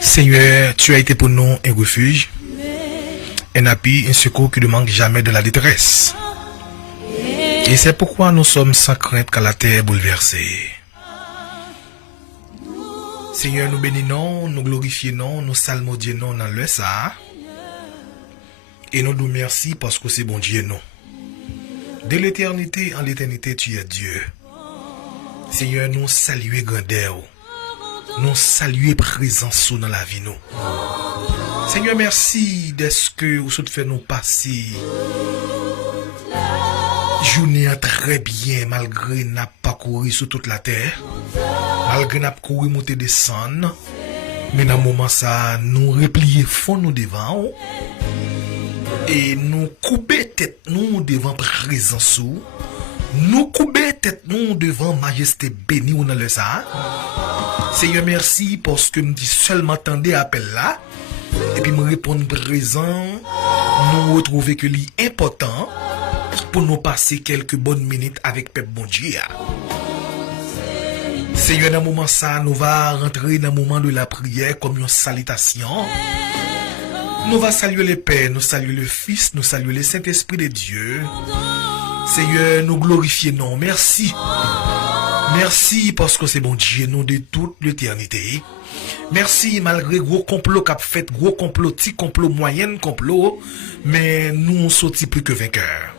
Seigneur, tu as été pour nous un refuge, un appui, un secours qui ne manque jamais de la détresse. Et c'est pourquoi nous sommes sans crainte qu'à la terre bouleversée. Seigneur, nous bénissons, nous glorifions, nous salmodions dans le ça. Et nous nous merci parce que c'est bon Dieu, nous. De l'éternité en l'éternité, tu es Dieu. Seigneur, nous saluons grandeur. Nous saluons présence dans la vie, nous. Seigneur, merci de ce que vous fait nous passer. Journée très bien, malgré n'a pas couru sur toute la terre. Malgré n'a pas couru monter descendre. Mais dans le moment ça, nous replier fond nous devant. Et nous couper tête nous devant présence. Nous couper tête nous devant majesté bénie ou dans le ça. Seigneur, merci parce que me dit seulement attendez appel là. Et puis me répondre présent. Nous retrouver que c'est important pour nous passer quelques bonnes minutes avec Peuple bon Dieu. Seigneur, dans le moment ça, nous va rentrer dans le moment de la prière comme une salutation. Nous va saluer le Père, nous saluer le Fils, nous saluer le Saint-Esprit de Dieu. Seigneur, nous glorifions, merci. Merci parce que c'est bon Dieu, nous de toute l'éternité. Merci malgré gros complot qu'a fait, gros complot, petit complot, moyen complot, mais nous on sorti plus que vainqueurs.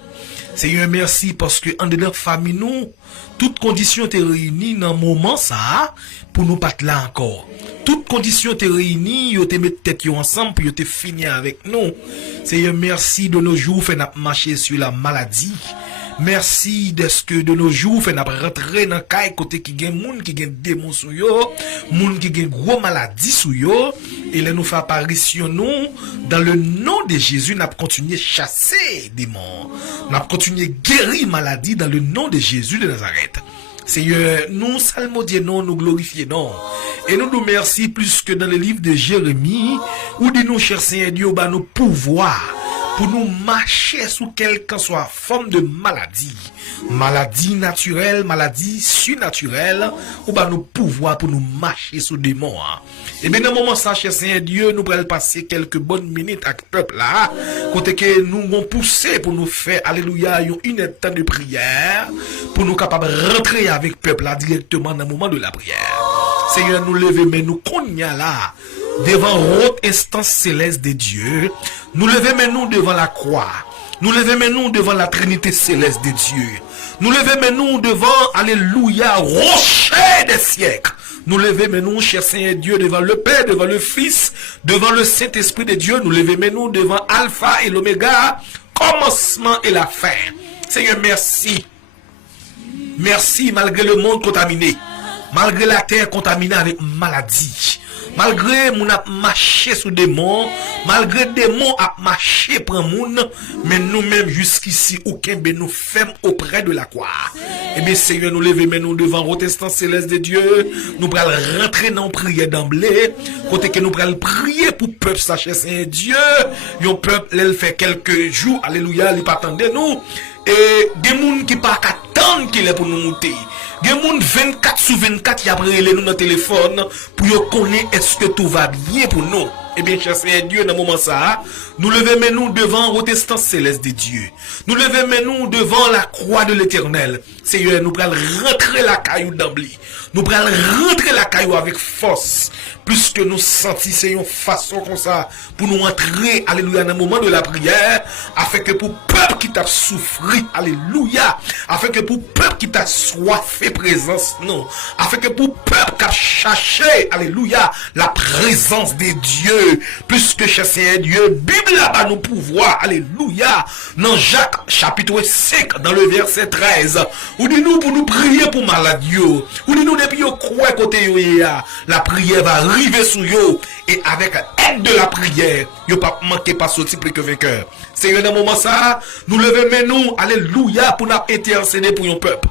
Seigneur, merci parce que en dedans famille nous, toutes conditions étaient réunies dans un moment ça pour nous battre là encore. Toutes conditions étaient réunies, yo te mettre tête ensemble pour yo te finir avec nous. Seigneur, merci de nos jours fait n'a marcher sur la maladie. Merci de ce que de nos jours fait n'a rentrer dans caille côté qui gagne monde qui gagne démon sou yo, monde qui gagne gros maladie sou yo et là nous fait apparition nous dans le nom de Jésus n'a continuer chasser démons. N'a continuer guérir maladie dans le nom de Jésus de Nazareth. Seigneur, nous salmodions, nous glorifions. Et nous nous merci plus que dans le livre de Jérémie où dit nous cher Seigneur Dieu bah nous pouvoir pour nous marcher sous quelque soit forme de maladie. Maladie naturelle, maladie surnaturelle, ou bah nous pouvoir pour nous marcher sous des démons. Et bien dans le moment ça, cher Seigneur Dieu, nous allons passer quelques bonnes minutes avec le peuple là, côté que nous allons pousser pour nous faire, alléluia, une temps de prière, pour nous capables de rentrer avec le peuple là directement dans le moment de la prière. Seigneur, nous lever, mais nous cogna là, devant haute instance céleste de Dieu, nous levons mais nous devant la croix, nous levons mais nous devant la Trinité céleste de Dieu, nous levons mais nous devant, alléluia, rocher des siècles, nous levons mais nous, cher Seigneur Dieu, devant le Père, devant le Fils, devant le Saint-Esprit de Dieu, nous levons mais nous devant Alpha et l'Oméga, commencement et la fin. Seigneur, merci. Merci malgré le monde contaminé, malgré la terre contaminée avec maladie. Malgré mon a marché sous des démons, malgré des démons a marché pour moun, mais nous-mêmes jusqu'ici, aucun ben nous ferme auprès de la croix. Et bien Seigneur, nous levons nous devant protestant céleste de Dieu, nous allons rentrer dans la prière d'emblée, côté que nous allons prier pour peuple, sachez Seigneur Dieu, yon peuple, il fait quelques jours, alléluia, il pas attendre nous, et des gens qui pas attendre qu'il est pour nous monter. Des gens 24 sur 24 qui après nous dans téléphone pour connaître est-ce que tout va bien pour nous. Eh bien, cher Seigneur Dieu, dans le moment ça, nous levons nous devant protestant céleste de Dieu. Nous levons nous devant la croix de l'Éternel. Seigneur, nous allons rentrer la caillou d'emblée. Nous allons rentrer la caillou avec force. puisque nous sentissons une façon comme ça, pour nous entrer, alléluia, dans le moment de la prière, afin que pour peuple qui t'a souffri, alléluia, afin que pour peuple qui t'a soifé présence, non, afin que pour peuple qui a cherché, alléluia, la présence de Dieu, puisque chercher Dieu, Bible là-bas nous pouvoir, alléluia, dans Jacques chapitre 5, dans le verset 13, où dit-nous pour nous prier pour maladie, où dit-nous depuis au croix côté la prière va arriver sur yo, et avec l'aide de la prière, yo pas manquer pas sortir plus que vainqueur. C'est un moment ça, nous lever nous, alléluia, pour nous intercéder pour un peuple.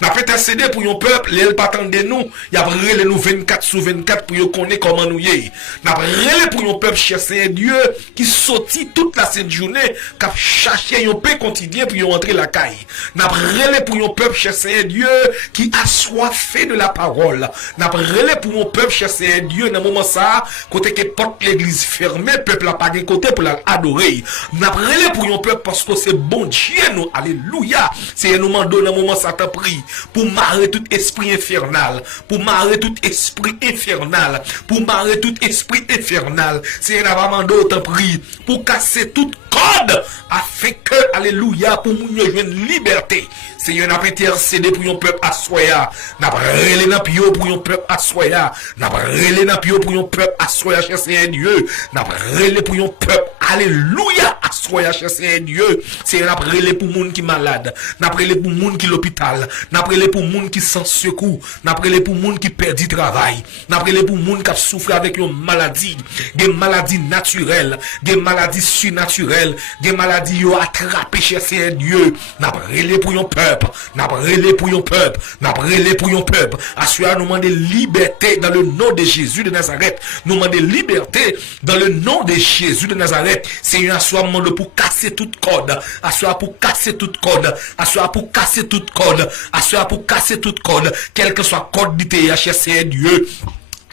N'a pas intercédé pour un peuple, les pas attendre nous, y a relé nous 24 sur 24 pour yo connaître comment nous y. N'a relé pour un peuple chercher Dieu qui sorti toute la sainte journée, qui a cherché un paix quotidien pour yo entrer la caille. N'a relé pour un peuple chercher Dieu qui a soifé de la parole. N'a relé pour un peuple chercher Dieu dans moment ça, côté que porte l'église fermée, peuple a pas de côté pour l'adorer. N'a relé pour un peuple parce que c'est bon Dieu nous, alléluia. C'est nous mandons dans moment ça t'a pris pour marrer tout esprit infernal, pour marrer tout esprit infernal, pour marrer tout esprit infernal. C'est un avamando autant pris pour casser toute code afin que, alléluia, pour nous jouer une liberté. C'est un intercédé pour un peuple à soya, n'a pas relé dans pio pour un peuple à soya, n'a pas relé dans pio pour un peuple à soya, cher Seigneur Dieu, n'a pas relé pour un peuple, alléluia, à soya, cher Seigneur Dieu. C'est un relé pour monde qui malade, n'a pas relé pour monde qui l'hôpital, n'a pas relé pour monde qui sans secours, n'a pas relé pour monde qui perd du travail, n'a pas relé pour monde qui a souffert avec une maladie, des maladies naturelles, des maladies surnaturelles, des maladies yo attrapé chez Seigneur Dieu, n'a pas relé pour un peuple. N'a pas relé pour un peuple, n'a pas relé pour un peuple. Assurez nous demander liberté dans le nom de Jésus de Nazareth. Nous demander liberté dans le nom de Jésus de Nazareth. C'est un assoiement pour casser toute corde. Assurez pour casser toute corde. Assurez pour casser toute corde. Assurez pour casser toute corde. Quel que soit corde d'ITH, cher Dieu.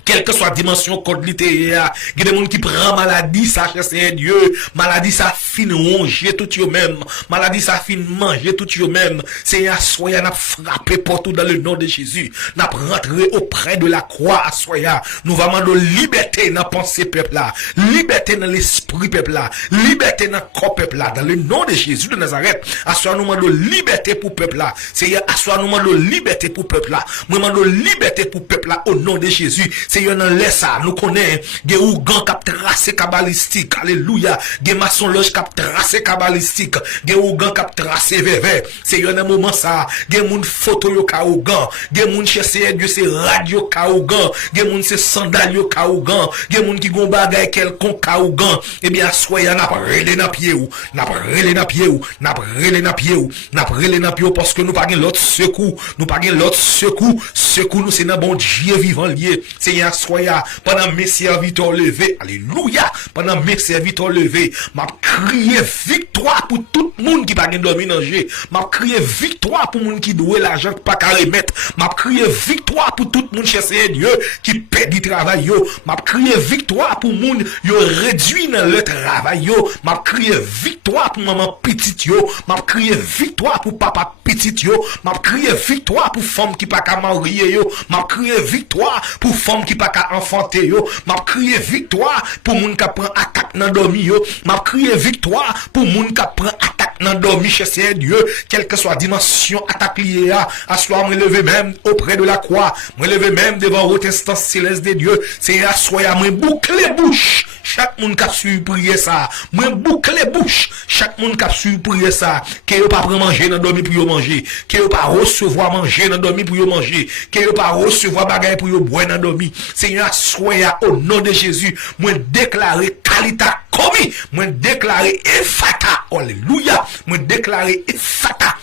Quelle que soit dimension code littéraire, il y a des gens qui prennent maladie, ça, cher Dieu, maladie, ça fin ronger tout yo même, maladie, ça fin manger tout yo même, c'est à soya, n'a frappé partout dans le nom de Jésus, n'a rentré auprès de la croix à soya, nous va demander liberté dans pensée peuple là, liberté dans l'esprit peuple là, liberté dans corps peuple là, dans le nom de Jésus de Nazareth, à soya nous demandons liberté pour peuple là, c'est à soya nous demandons liberté pour peuple là, nous demandons liberté pour peuple là, au nom de Jésus. C'est yon nan lè ça, nous connaissons, des ougan kap tracé kabbalistique, alléluia, des maçon loge kap tracé kabbalistique, des ougan kap tracé vévé, c'est yon nan moment ça, des moun photo yo ka ougan, des moun chercher Dieu c'est radio ka ougan, des moun c'est sandal yo ka ougan, des moun qui gon bagay quelconque ka ougan, eh bien soya n'a pas relé nan pied ou, n'a pas relé nan pied ou, n'a pas relé nan pied ou, n'a pas relé nan pied ou parce que nous pas gen l'autre secours, nous pas gen l'autre secours nous c'est nan bon Dieu vivant lié, c'est soya, pendant mes serviteurs levés, alléluia, pendant mes serviteurs levés, m'a crié victoire pour tout le monde qui pas gain dormir manger, m'a crié victoire pour monde qui doit l'argent pas qu'à remettre, m'a crié victoire pour tout le monde chez Dieu qui perd du travail yo, m'a crié victoire pour monde yo réduit dans le travail yo, m'a crié victoire pour maman petite yo, m'a crié victoire pour papa petite yo, m'a crié victoire pour femme qui pas qu'à marier yo, m'a crié victoire pour femme qui pas qu'à enfanter yo, m'a crié victoire pour moun qui prend attaque dans dormi yo, m'a crié victoire pour moun qui prend attaque dans dormi chez Seigneur Dieu, quelle que soit dimension attaque liée à soir me lever même auprès de la croix, me lever même devant haute instance céleste de Dieu, c'est à soir me boucler bouche, chaque moun qui a su prier ça, me boucler bouche, chaque moun qui a su prier ça, que yo pas prendre manger dans dormi pour yo manger, que yo pas recevoir manger dans dormi pour yo manger, que yo pas recevoir bagaille pour yo boire dans dormi. Seigneur, soya au nom de Jésus, moi déclarer qualité commis, moi déclarer effata, alléluia, moi déclarer effata.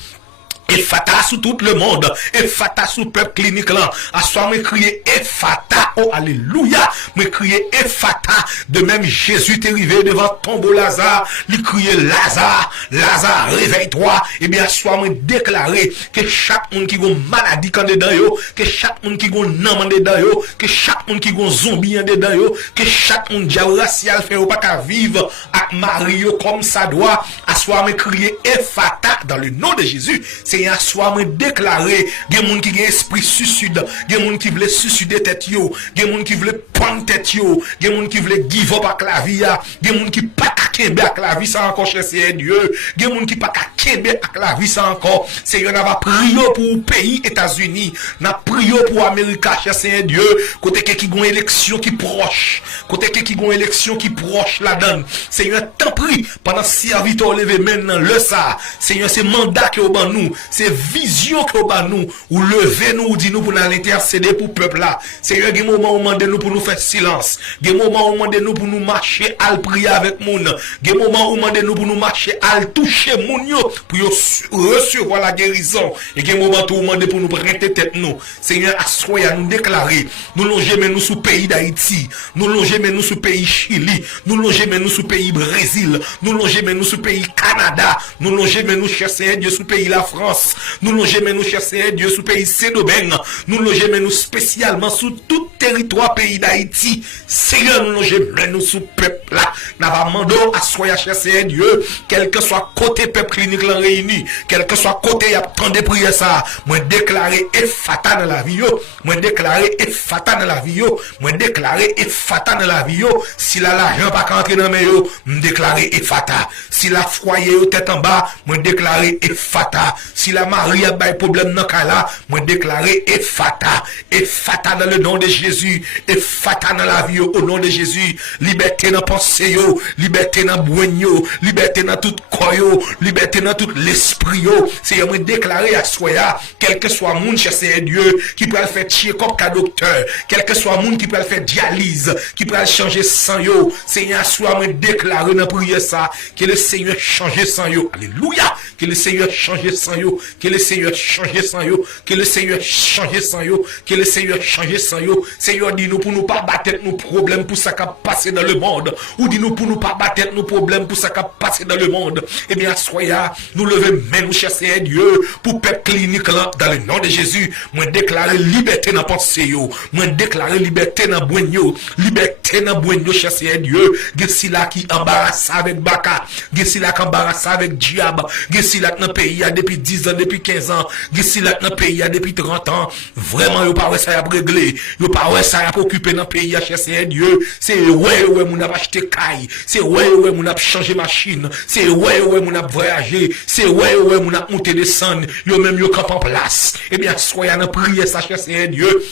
Effata sous tout le monde, effata sous peuple clinique là, à soi me crier effata, oh alléluia, me crier effata, de même Jésus est arrivé devant tombeau Lazare, lui crier Lazare, Lazare réveille-toi, et bien à soi me déclarer que chaque monde qui a une maladie quand dedans yo, que chaque monde qui a un nom dedans yo, que chaque monde qui a un zombie dedans yo, que chaque monde diable racial fait ou pas qu'à vivre avec Mario comme ça doit, à soi me crier effata dans le nom de Jésus. Seigneur, soit moi déclaré, il y a des gens qui ont esprit suicide, il y a des gens qui veulent suicider tête yo, il y a des gens qui veulent prendre tête yo, il y a des gens qui veulent give up avec la vie, il y a des gens qui pas kembe avec la vie ça encore, cher Seigneur Dieu, il y a des gens qui pas kembe avec la vie ça encore. Seigneur, n'a pas prié pour le pays États-Unis, n'a prié pour Amérique, cher Seigneur Dieu, côté qui ont élection qui proche, côté qui ont élection qui proche la donne. Seigneur, t'en prie, pendant serviteur levé maintenant le ça. Seigneur, c'est mandat que au ban nous, c'est vision que au ban nous, ou lever nous, ou dit nous pour aller intercéder pour peuple là. Seigneur, il y a des moments où on demande nous pour nous faire silence. Il y a des moments où on demande nous pour nous marcher à prier avec moun. Il y a des moments où on demande nous pour nous marcher à toucher moun yo pour recevoir la guérison. Et il y a des moments où on demande pour nous prêter tête nous. Seigneur, assoya nous déclarer, nous longer nous sous pays d'Haïti, nous longer nous sous pays Chili, nous longer nous sous pays Brésil, nous longer nous sous pays Canada, nous longer nous cher Seigneur Dieu sous pays la France, nous longer nous cher Seigneur Dieu sous pays Saint-Domingue, nous loger nous spécialement sous tout territoire pays d'Haïti. Seigneur, nous loger nous sous peuple là. N'a pas mandé à soya cher Seigneur Dieu, quel que soit côté peuple clinique là réuni, quel que soit côté y a tant de prières ça, moi déclarer et fatal dans la vie yo, moi déclarer et fatal dans la vie yo, moi déclarer et fatal dans la vie yo. Si la l'argent pas rentrer dans mes yo, me déclarer et fatal. Si la foyer yo tête en bas, moi déclarer et fatal. Si la Marie a bay problème dans cas là, moi déclarer et fatal. Et fatal dans le nom de Jésus, et fatal dans la vie yo, au nom de Jésus. Liberté dans pensée yo, liberté dans bouen yo, liberté dans tout corps yo, liberté dans tout l'esprit yo. C'est moi déclarer à soya, quel que soit moun chez Seigneur Dieu qui peut le faire chier comme qu'un docteur, quel que soit moun qui peut le faire dialyse, qui peut le changer sang yo. Seigneur, soit moi déclarer dans prière ça, que le Seigneur change sang yo. Alléluia. Que le Seigneur change sang yo, que le Seigneur change sang yo, que le Seigneur change sang yo, que le Seigneur change sang yo. Seigneur, dis-nous pour nous pas battre nos problèmes pour ça qui a passé dans le monde, ou dis-nous pour nous pas battre nos problèmes pour ça qui a passé dans le monde. Eh bien, soyez, nous levons main, nous cherchons Dieu pour peuple clinique là, dans le nom de Jésus. Moi déclarer liberté dans pensée yo, moi déclarer liberté dans boigno, liberté dans boigno, chercher Dieu. Gesi là qui embarrasse avec Baka, gesi là qui embarrasse avec diable, gesi là dans pays depuis 10 ans, depuis 15 ans, gesi là dans pays depuis 30 ans. Vraiment yo pas ouais ça a régler, yo pas ouais ça a occupé dans pays chercher Dieu. C'est ouais mon a acheté caille, c'est ouais mon a changé machine, c'est ouais mon a voyagé, c'est ouais mon a monté descendre, yo même yo camp en place. Eh bien soyez dans prière ça chercher Dieu.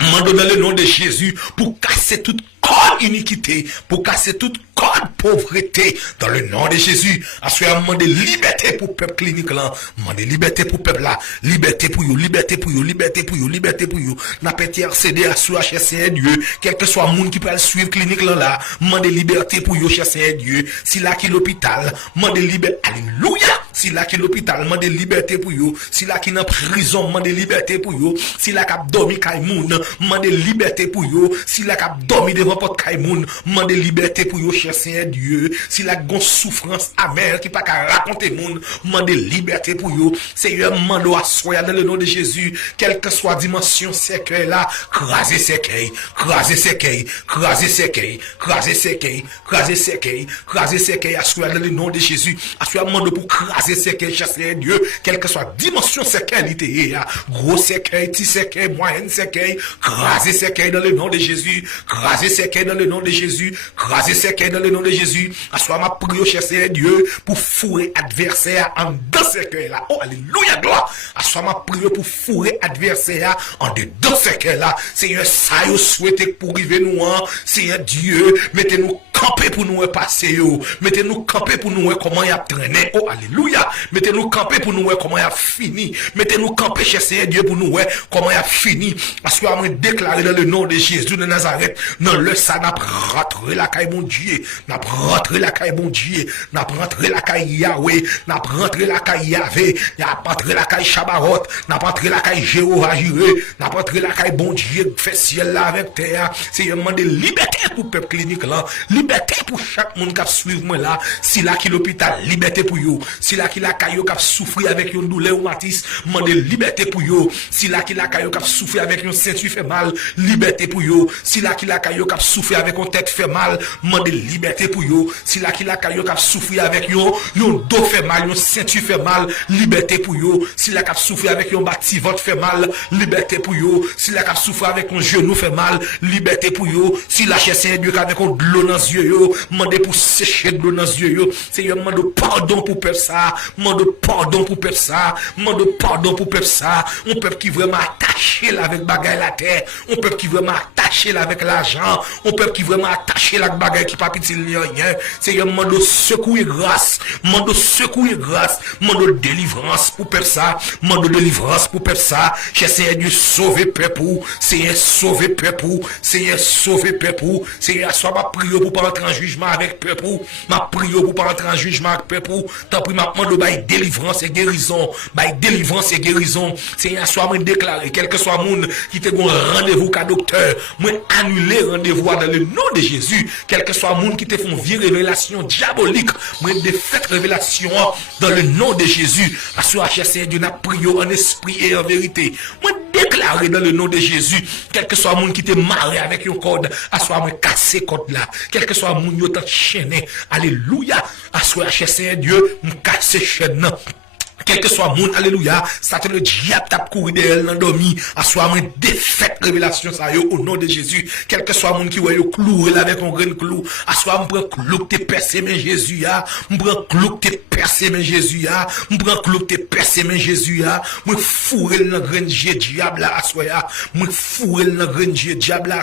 Mando dans le nom de Jésus pour casser toute code iniquité, pour casser toute code pauvreté dans le nom de Jésus. Assoyez de liberté pour peuple clinique là, de liberté pour peuple là, liberté pour vous, liberté pour vous, liberté pour vous, liberté pour vous. N'a pas intercédé à sous Seigneur Dieu, quel que soit monde qui peut suivre clinique là, de liberté pour vous, Seigneur Dieu. Si là qui l'hôpital, de liberté, alléluia. Si là qui l'hôpital, de liberté pour vous. Si là qui dans prison, de liberté pour vous. Si là qui a dormi kaimoun, de liberté pour vous. Si là qui a dormi devant porte kaimoun, de liberté pour vous, cher Seigneur Dieu. Si la gon souffrance amère qui pas qu'à raconter moun, de liberté pour vous. Seigneur, mando à soya dans le nom de Jésus, quelle que soit dimension cercueil là, craser cercueil, craser cercueil, craser cercueil, craser cercueil, craser cercueil, craser cercueil, à soya dans le nom de Jésus. À soya mando pour craser cercueil, cher Seigneur Dieu, quelle que soit dimension cercueil, gros cercueil, petit cercueil, moyen cercueil, craser cercueil dans le nom de Jésus, craser cercueil dans le nom de Jésus, craser cercueil dans le nom de Jésus. À soi ma prière, cher Seigneur Dieu, pour fourrer adversaire en deux cercueils là. Oh, alléluia, gloire. À soi ma prière pour fourrer adversaire en deux cercueils là. Seigneur, ça yo souhaité pour arriver nous, hein. Seigneur Dieu, mettez-nous camper pour nous passer yo. Mettez-nous camper pour nous comment y a traîné. Oh, alléluia. Mettez-nous camper pour nous comment y a fini. Mettez-nous camper, cher Seigneur Dieu, pour nous comment y a fini. Parce que moi déclaré dans le nom de Jésus de Nazareth, dans le ça n'a rentré la caille mon Dieu, n'a rentré la caille mon Dieu, n'a rentré la caille Yahweh, n'a rentré la caille Yahvé, n'a rentré la caille Shabarot, n'a rentré la caille Jéhovah Jireh, n'a rentré la caille bon Dieu fait ciel là avec terre. C'est un moment de liberté pour peuple clinique là, liberté liberté pour chaque monde qui suivre moi là. Si là qui l'hôpital, liberté pour yo. Si là qui la caillou qui souffrir avec une douleur ou matis, demande liberté pour yo. Si là qui la caillou qui souffrir avec une ceinture fait mal, liberté pour yo. Si là qui la caillou qui souffrir avec une tête fait mal, demande liberté pour yo. Si là qui la caillou qui souffrir avec yo dos fait mal, une ceinture fait mal, liberté pour yo. Si la qui souffrir avec un bâtiment fait mal, liberté pour yo. Si la qui souffrir avec un genou fait mal, liberté pour yo. Si la cherche Dieu avec un de l'eau dans les yeux yo, demande pour sécher de l'eau dans les yeux yo. Seigneur, demande pardon pour peuple ça, demande pardon pour peuple ça, demande pardon pour peuple ça. Un peuple qui vraiment attaché là avec bagaille la terre, un peuple qui vraiment attaché là avec l'argent, un peuple qui vraiment attaché là avec bagaille qui pas petit rien. Seigneur, demande secours et grâce, demande secours et grâce, demande délivrance pour peuple ça, demande délivrance pour peuple ça. Seigneur Dieu sauver peuple, Seigneur sauver peuple, Seigneur sauver peuple, Seigneur soit ma prière pour pas entrer en jugement avec peuple, ma prière pour pas entrer en jugement avec peuple. Tant pis ma demande bail délivrance et guérison, bail délivrance et guérison. Seigneur soit me déclarer quel que soit monde qui te gon rendez-vous qu'à docteur, moi annuler rendez-vous dans le nom de Jésus, quel que soit monde qui te font vie révélation diabolique, moi défaite révélation dans le nom de Jésus. À ce HSC Dieu n'a prié en esprit et en vérité. Moi déclarer dans le nom de Jésus, quel que soit monde qui te marre avec un code, à ce moi casser code là, quel que soit monde yo t'en chaîné. Alléluia. À ce HSC Dieu, me casser chaîne. Quel que soit monde, alléluia, Satan le diable tape courir derrière l'endormi, à soit moins défaite révélation ça yo au nom de Jésus. Quel que soit monde qui voit yo clouer là avec un grain de clou, à soit m'prend clou que t'es percé mais Jésus ya, m'prend clou que t'es percé mais Jésus ya, m'prend clou que t'es percé mais Jésus ya, moi fourrer dans grain de diable là à soya, moi fourrer dans grain de diable là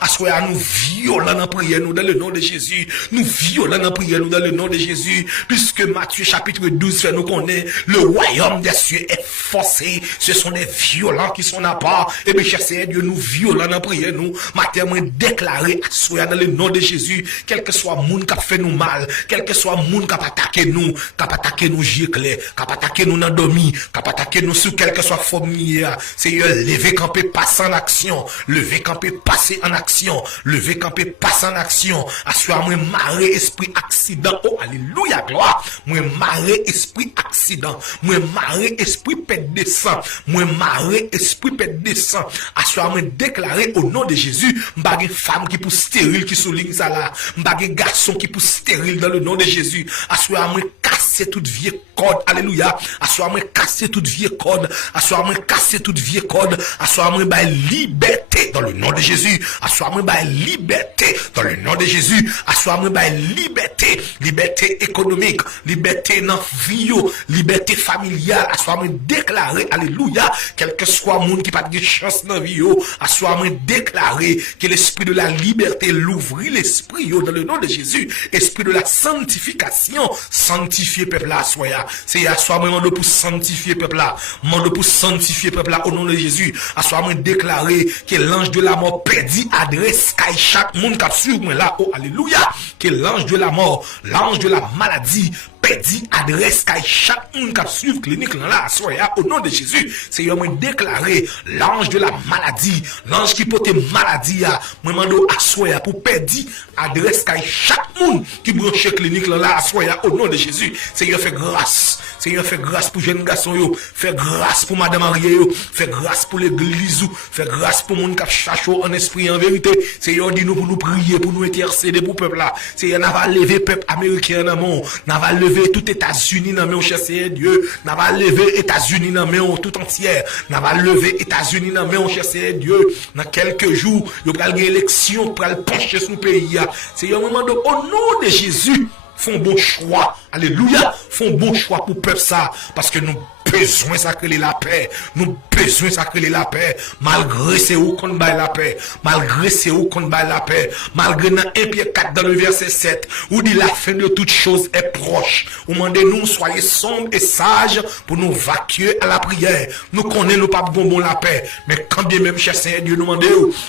à soya nous violons dans prière nous dans le nom de Jésus, nous violons dans prière nous dans le nom de Jésus, puisque Matthieu chapitre 12 fait nous connaît. Le royaume des cieux est forcé. Ce sont des violents qui sont à part. Et bien, cher Seigneur Dieu, nous violons dans prière, nous. Matin, moi, déclarer à soi dans le nom de Jésus, quel que soit monde qui a fait nous mal, quel que soit monde qui a attaqué nous, gicle, qui a attaqué nous dans domi, qui a attaqué nous sur quel que soit familier. Seigneur, lever camper, passer en action. Lever camper, passer en action. Lever camper, passer en action. À soi, moi, marrer esprit accident. Oh, alléluia, gloire. Moi, marrer esprit accident. Moi marrer esprit pète de sang, moi marrer esprit pète de sang. À ce moment déclaré au nom de Jésus, m'bagé femme qui pour stérile qui souligne ça là, m'bagé garçon qui pour stérile dans le nom de Jésus. À ce moment casser toute vieille code, alléluia. À ce moment casser toute vieille code, à ce moment casser toute vieille code, à ce moment bah liberté dans le nom de Jésus. À ce moment bah liberté dans le nom de Jésus. À ce moment bah liberté, liberté économique, liberté dans vie, liberté familiale, à soi déclarer, alléluia, quel que soit le monde qui n'a pas de chance dans la vie, à soi déclarer que l'esprit de la liberté l'ouvrit l'esprit dans le nom de Jésus, esprit de la sanctification, sanctifier peuple là, soya. C'est à soi demande pour sanctifier peuple là, demande pour sanctifier peuple là au nom de Jésus, à soi déclarer que l'ange de la mort perdit adresse à chaque monde qui a sur moi là, oh alléluia, que l'ange de la mort, l'ange de la maladie, perdit adresse à chaque monde qui suit clinique là, soya, au nom de Jésus. C'est moi déclaré l'ange de la maladie, l'ange qui porte maladie, moi mando à soya pour perdre adresse à chaque monde qui branche clinique là, soya, au nom de Jésus. Seigneur fait grâce. Seigneur fait grâce pour jeunes garçons yo, fait grâce pour madame Marie yo, fait grâce pour l'église, fait grâce pour monde qui cherche en esprit en vérité. Seigneur dit nous pour nous prier, pour nous intercéder pour peuple là. Seigneur n'a va lever peuple américain dans mon, n'a va lever tout États-Unis dans mon cher Seigneur Dieu, n'a va lever États-Unis dans mon tout entière, n'a va lever États-Unis dans mon cher Seigneur Dieu. Dans quelques jours, il y aura une élection pour aller pencher son pays. Seigneur au nom de Jésus, font bon choix. Alléluia. Font bon choix pour peuple ça. Parce que nous besoin sacrer la paix. Nous besoin sacrer la paix. Malgré c'est où qu'on baille la paix. Malgré c'est où qu'on baille la paix. Malgré dans 1 Pierre 4 dans le verset 7. Où dit la fin de toute chose est proche. Où demandez nous soyez sombres et sages pour nous vacuer à la prière. Nous connaissons nous pas bonbon la paix. Mais quand bien même cher Seigneur Dieu nous demande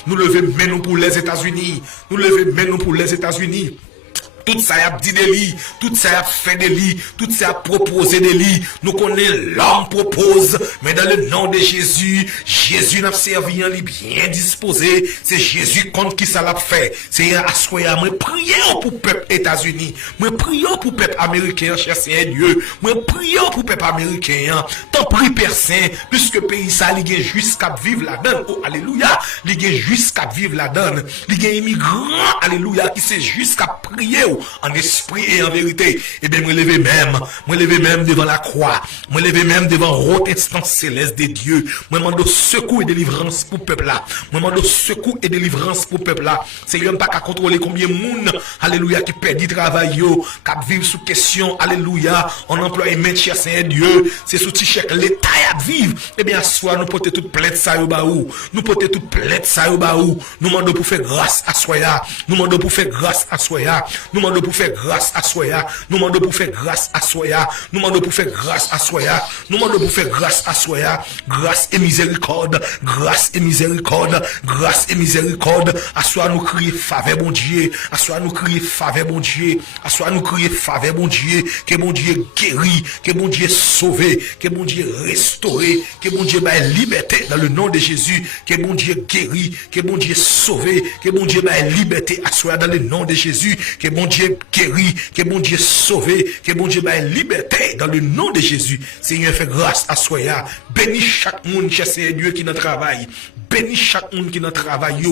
nous lever nous pour les États-Unis. Nous lever nous pour les États-Unis. Tout ça y a dit de lui, tout ça y a fait de lui, tout ça y a proposé de lui. Nous connaissons l'homme propose, mais dans le nom de Jésus, Jésus n'a servi en lui bien disposé. C'est Jésus contre qui ça l'a fait. C'est à soi, moi prions pour peuple États-Unis, moi prions pour peuple américain, cher Seigneur Dieu, moi prions pour peuple américain. Tant prie Père Saint, puisque pays ça, il y a jusqu'à vivre là-dedans. Oh, alléluia, il y a jusqu'à vivre là-dedans. Il y a immigrants, alléluia, qui c'est jusqu'à prier en esprit et en vérité. Et bien, me lever même devant la croix, me lever même devant haute instance céleste de Dieu. Moi, demande secours et délivrance pour peuple là. Moi, demande secours et délivrance pour peuple là. C'est même pas qu'à contrôler combien de monde, alléluia, qui perd du travail, qui vivent sous question, alléluia, on emploie et met cher Seigneur Dieu. C'est sous t-shirt l'État à vivre. Eh bien, soit nous porter toute plainte ça au baou. Nous porter toute plainte ça au baou. Nous demandons pour faire grâce à Soya. Nous demandons pour faire grâce à Soya. Nous demandons pour faire grâce à Soya. Nous demandons pour faire grâce à Soya. Nous demandons pour faire grâce à Soya. Nous demandons pour faire grâce à Soya. Grâce et miséricorde. Grâce et miséricorde. Grâce et miséricorde. À soi nous crier faveur bon Dieu. À soi nous crier faveur bon Dieu. À soi nous crier faveur bon Dieu. Que bon Dieu guérit. Que bon Dieu sauvé. Que bon Dieu restauré. Que bon Dieu baille liberté dans le nom de Jésus. Que bon Dieu guérit. Que bon Dieu sauvé. Que bon Dieu baille liberté à soi dans le nom de Jésus. Que bon Dieu guérit. Que bon Dieu sauvé. Que bon Dieu baille liberté dans le nom de Jésus. Seigneur, fait grâce à soi. Bénis chaque monde, cher Seigneur Dieu, qui dans travail. Bénis chaque monde qui dans travail.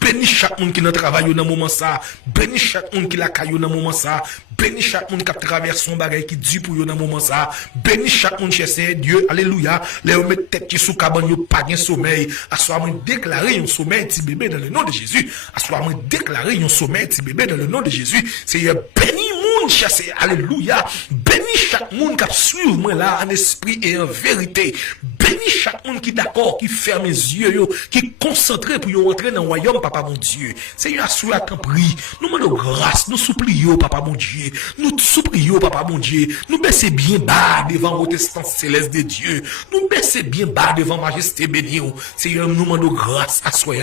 Bénis chaque monde qui dans travail dans moment ça. Bénis chaque monde qui la caillou dans moment ça. Bénis chaque monde qui traverse son bagage qui dit pour yo dans moment ça. Bénis chaque monde, cher Seigneur Dieu. Alléluia. Les hommes tête qui sous cabane yo pas gain sommeil. À soi moi déclarer un sommeil petit bébé dans le nom de Jésus. À soi moi déclarer un sommeil petit bébé dans le nom de Jésus. Seigneur, bénis monde, cher Seigneur. Alléluia. Bénis chaque monde qui suit moi là en esprit et en vérité. Bénis chaque monde qui d'accord, qui ferme les yeux, qui est concentré pour rentrer dans le royaume, papa mon Dieu. Seigneur, assois ton prix. Nous demandons grâce, nous supplions, papa mon Dieu. Nous supplions, papa mon Dieu. Nous baissons bien bas devant votre instance céleste de Dieu. Nous baissons bien bas devant majesté bénie. Seigneur, nous demandons grâce à soi.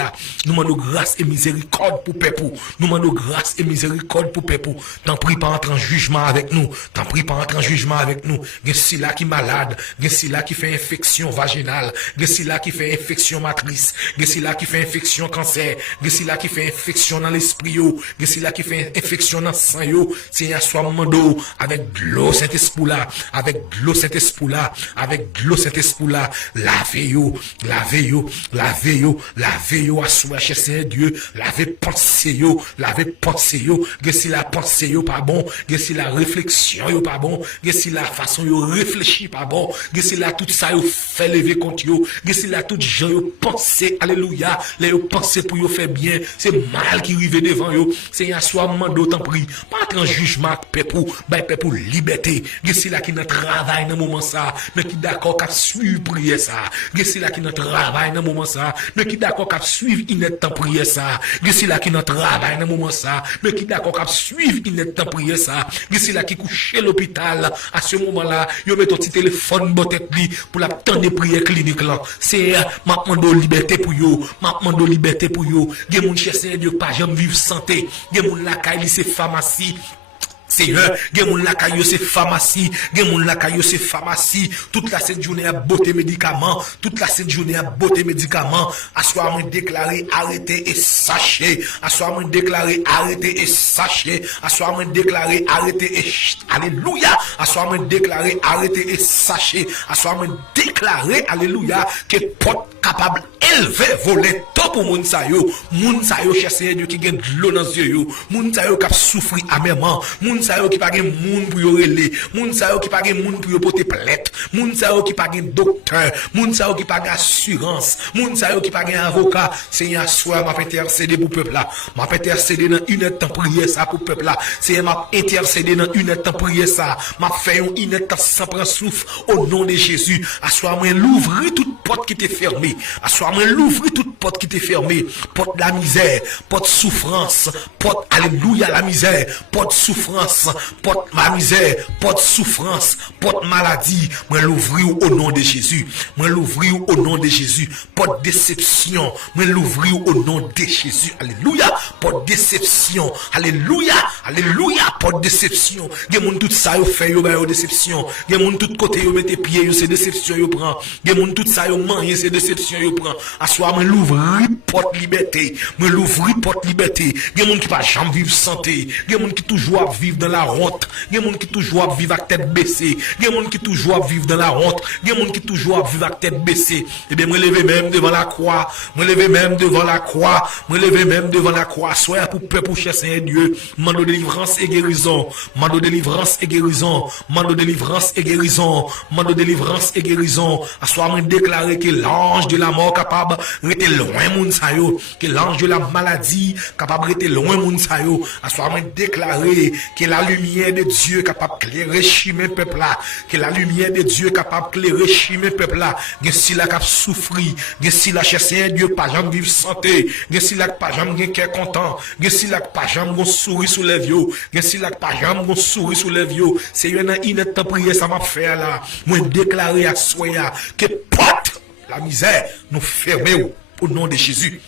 Nous demandons grâce et miséricorde pour peuple. Nous demandons grâce et miséricorde pour peuple. T'en prie pas entrer en jugement avec nous. T'en prie pas entrer en jugement avec nous. Il y a celui-là qui est malade. Il y a celui-là qui fait infection vaginale. Il y a celui-là qui fait infection matrice. Il y a celui-là qui fait infection cancer. Il y a celui-là qui fait infection dans l'esprit. Il y a celui-là qui fait infection dans le sang. Seigneur, sois mando avec de l'eau Saint-Esprit là. Avec de l'eau Saint-Esprit là. Avec de l'eau Saint-Esprit là. Lavez-yo. Lavez-yo. Lavez-yo. Lavez-yo. Assois, cher Seigneur Dieu. Lavez pensez yo. Lavez pensez yo. Il y a si la pensée yo pas bon. Il y a si la réflexion yo pas bon. Il y a si la façon yo réfléchir pas bon. Il y a si la tout ça yo fait lever contre yo. Il y a si la tout gens yo penser alléluia. Les yo penser pour yo faire bien. C'est mal qui arrive devant yo. Seigneur, sois mando t'en prie. Pas en jugement peuple, bah peuple liberté. Il y a si là qui dans travail dans moment ça, mais qui d'accord qu'à suivre prier ça. Il y a si là qui dans travail dans moment ça, mais qui d'accord qu'à suivre inet temps prier ça. Il y a si là qui dans travail dans moment ça, mais qui d'accord qu'à suivre inet temps prier ça. Il y a si là qui couche à l'hôpital à ce moment-là, yo met ton petit téléphone botte li pour la temps de prière clinique là. C'est m'a demande liberté pour yo, m'a demande liberté pour yo. Gen moun cher Seigneur Dieu pas jamais vivre santé. Gen moun la kay li c'est pharmacie. Seigneur, gen moun la kayo c'est pharmacie, gen moun la kayo c'est pharmacie, toute la cette journée à beauté médicaments, toute la cette journée à beauté médicaments, à soir moi déclaré arrêté et sachez, à soir moi déclaré arrêté et sachez, à soir moi déclaré arrêté et alléluia, à soir moi déclaré arrêté et sachez, à soir moi déclaré alléluia que porte capable élevé voler top pour moun sa yo cher Seigneur Dieu qui gagne de l'eau dans yeux yo, moun sa yo qui souffri amèrement, moun sa yo qui pas gen moun pour yo relé, moun sa yo qui pas gen moun pour yo porter plainte, moun sa yo qui pas gen docteur, moun sa yo qui pas gen assurance, moun sa yo qui pas gen avocat. Seigneur, soir m'a intercéder pour peuple là, m'a intercéder dans une heure temps prier ça pour peuple là. Seigneur, m'a intercéder dans une heure temps prier ça, m'a fait une heure temps sans prendre souffle au nom de Jésus. À soir moi l'ouvrir toute porte qui était fermée, à soir moi moi l'ouvrir toute porte qui était fermée, porte la misère, porte souffrance, porte alléluia la misère, porte souffrance, porte ma misère, porte souffrance, porte maladie, moi l'ouvrir au nom de Jésus, moi l'ouvrir au nom de Jésus, porte déception, moi l'ouvrir au nom de Jésus, alléluia, porte déception, alléluia, alléluia, porte déception, il y a moun tout ça yo fait yo ba yo déception, il y a moun tout côté yo mette pied yo c'est déception yo prend, il y a moun tout ça yo manye c'est déception yo prend, à soir moi l'ouvrir porte liberté, moi l'ouvrir porte liberté, il y a moun qui pas jamais vivre santé, il y a moun qui toujours vivre dans la honte, il y a moun qui toujours vivre avec tête baissée, il y a moun qui toujours vivre dans la honte, il y a moun qui toujours vivre avec tête baissée, et bien moi lever même devant la croix, moi lever même devant la croix, moi lever même devant la croix, soit pour peuple pour cher Seigneur Dieu, mando délivrance et guérison, mando délivrance et guérison, mando délivrance et guérison, mando délivrance et guérison, à soit moi déclarer que l'ange de la mort capable rester loin moun sa yo, que l'ange de la maladie capable rester loin moun sa yo, à soit moi déclarer que la lumière de Dieu capable éclairer chemin peuple là, que la lumière de Dieu capable éclairer chemin peuple là, que si la cap souffrir, que si la chercher Dieu pas jamais vivre santé, que si la pas jamais gen cœur content, que si la pas jamais gon sourire sous les vieux, que si la pas jamais gon sourire sous les vieux, c'est une inette prière ça m'a fait là, moi déclarer à soya que porte la misère nous fermer au nom de Jésus.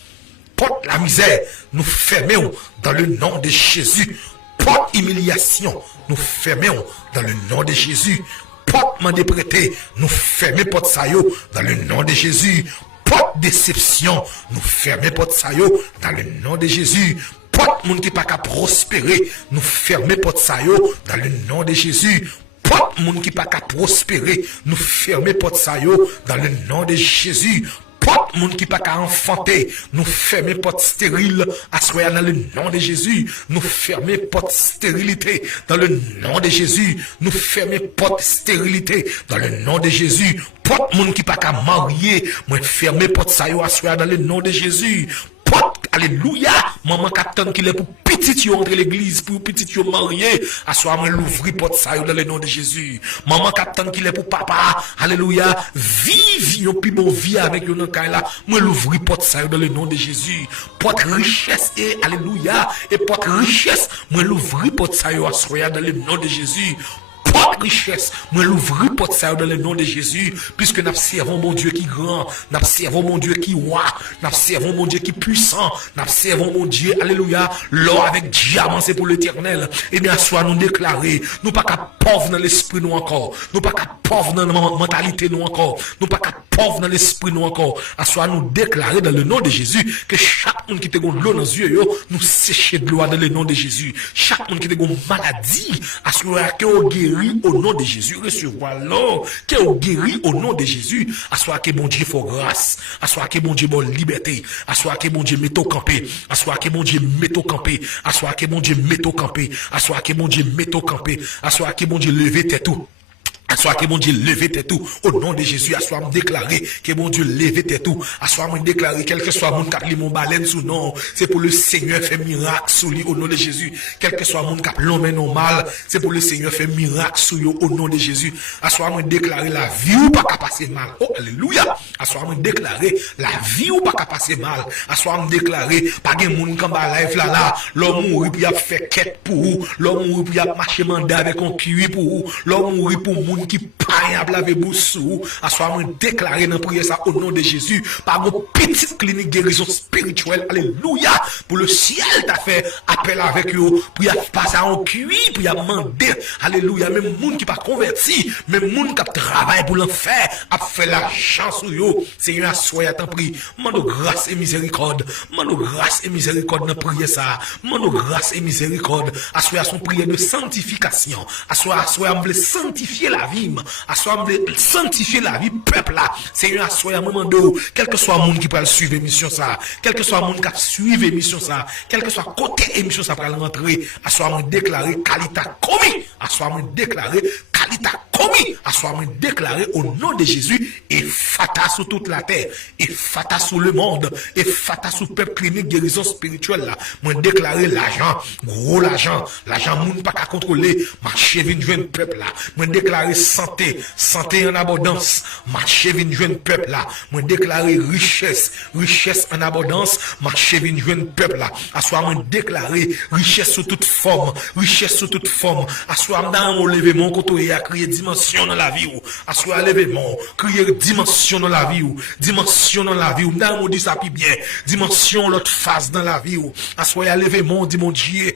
Porte la misère nous fermer dans le nom de Jésus. Porte humiliation nous fermer dans le nom de Jésus. Porte mandé prêter nous fermer porte ça yo dans le nom de Jésus. Porte déception nous fermer porte ça yo dans le nom de Jésus. Porte monde qui pas qu'à prospérer nous fermer porte ça yo dans le nom de Jésus. Porte monde qui pas qu'à prospérer nous fermer porte ça yo dans le nom de Jésus. Porte monde qui pas qu'à enfanter nous fermer porte stérile assoya dans le nom de Jésus. Nous fermer porte stérilité dans le nom de Jésus. Nous fermer porte stérilité dans le nom de Jésus. Porte monde qui pas qu'à marier moi fermer porte ça yo assoya dans le nom de Jésus. Porte, alléluia, maman capitaine qui est pour petit yo entre l'église, pour petit yo marié, à soi moi l'ouvrir porte ça dans le nom de Jésus. Maman capitaine qui est pour papa, alléluia, vive yo plus bon vie avec yo dans caille là, moi l'ouvrir porte ça dans le nom de Jésus. Porte richesse et alléluia, et porte richesse, moi l'ouvrir porte ça à soi dans le nom de Jésus. Porte richesse, moi l'ouvrir porte ça dans le nom de Jésus, puisque nous servons mon Dieu qui grand, nous servons mon Dieu qui roi, nous servons mon Dieu qui puissant, nous servons mon Dieu, alléluia, l'or avec diamant c'est pour l'éternel. Et bien soit nous déclarer, nous pas qu'à pauvre dans l'esprit nous encore, nous pas qu'à pauvre dans la mentalité nous encore, nous pas qu'à pauvre dans l'esprit nous encore, à soit nous déclarer dans le nom de Jésus que chaque monde qui te gonne l'eau dans les yeux, nous sécher de l'eau dans le nom de Jésus. Chaque monde qui te gonne maladie, à soit que au guéri au nom de Jésus, recevoir l'or, que au guéri au nom de Jésus, à soit que bon Dieu faut grâce, à soit que bon Dieu bonne liberté, à soit que bon Dieu mette au campé, à soit que bon Dieu mette au campé, à soit que bon Dieu mette au campé, à soit que bon Dieu mette au campé, à soit que bon Dieu lever tête tout. À soi que mon Dieu levez tes tout au nom de Jésus, à soi me déclarer que mon Dieu levez tes tout, à soi me déclarer quel que soit mon cap li mon baleine sous nom, c'est pour le Seigneur fait miracle sous lui au nom de Jésus, quel que soit mon cap l'homme non mal, c'est pour le Seigneur fait miracle sous lui au nom de Jésus, à soi me déclarer la vie ou pas qu'à passer mal. Oh alléluia. À soi me déclarer la vie ou pas qu'à passer mal, à soi me déclarer pas gen moun kan ba life là l'homme mourir puis a fait quête pour vous, l'homme mourir puis a marcher mandat avec un kiwi pour vous, l'homme mourir pour qui paye avec boussou, à soit déclarer dans prière ça au nom de Jésus, par une petite clinique guérison spirituelle, alléluia, pour le ciel t'a fait appel avec eux, pour y passer en cuit, pour y demander, alléluia, même monde qui pas converti, même monde qui travaille pour l'enfer, a fait la chance sur eux, Seigneur, soyez à t'en prie, mande grâce et miséricorde, mande grâce et miséricorde dans prière ça, mande grâce et miséricorde, à son prière de sanctification, à soi sanctifier la vie, à soi sanctifier la vie peuple là, Seigneur, à soi moment d'eau, quel que soit le monde qui peut suivre émission ça, quel que soit le monde qui suivre émission ça, quel que soit côté émission ça pour rentrer, à soi déclarer qualité commis, à soi déclarer qualité commis. À soi, moi déclaré au nom de Jésus, et fata sur toute la terre, et fata sur le monde, et fata sur le peuple clinique, guérison spirituelle là. Moi déclaré l'argent, gros l'argent moun pas qu'à contrôler, marché vin joindre peuple là. Moi déclaré santé en abondance, marché vin joindre peuple là. Moi déclaré richesse en abondance, marché vin joindre peuple là. À soi, moi déclaré richesse sous toute forme, à soi, dans mon lever mon côté, à crier dimension dans la vie ou, à soi, lever mon, crier dimension dans la vie ou, dimension dans la vie ou, dans mon dit ça puis bien, dimension l'autre phase dans la vie ou, à soi, lever mon, dit mon Dieu,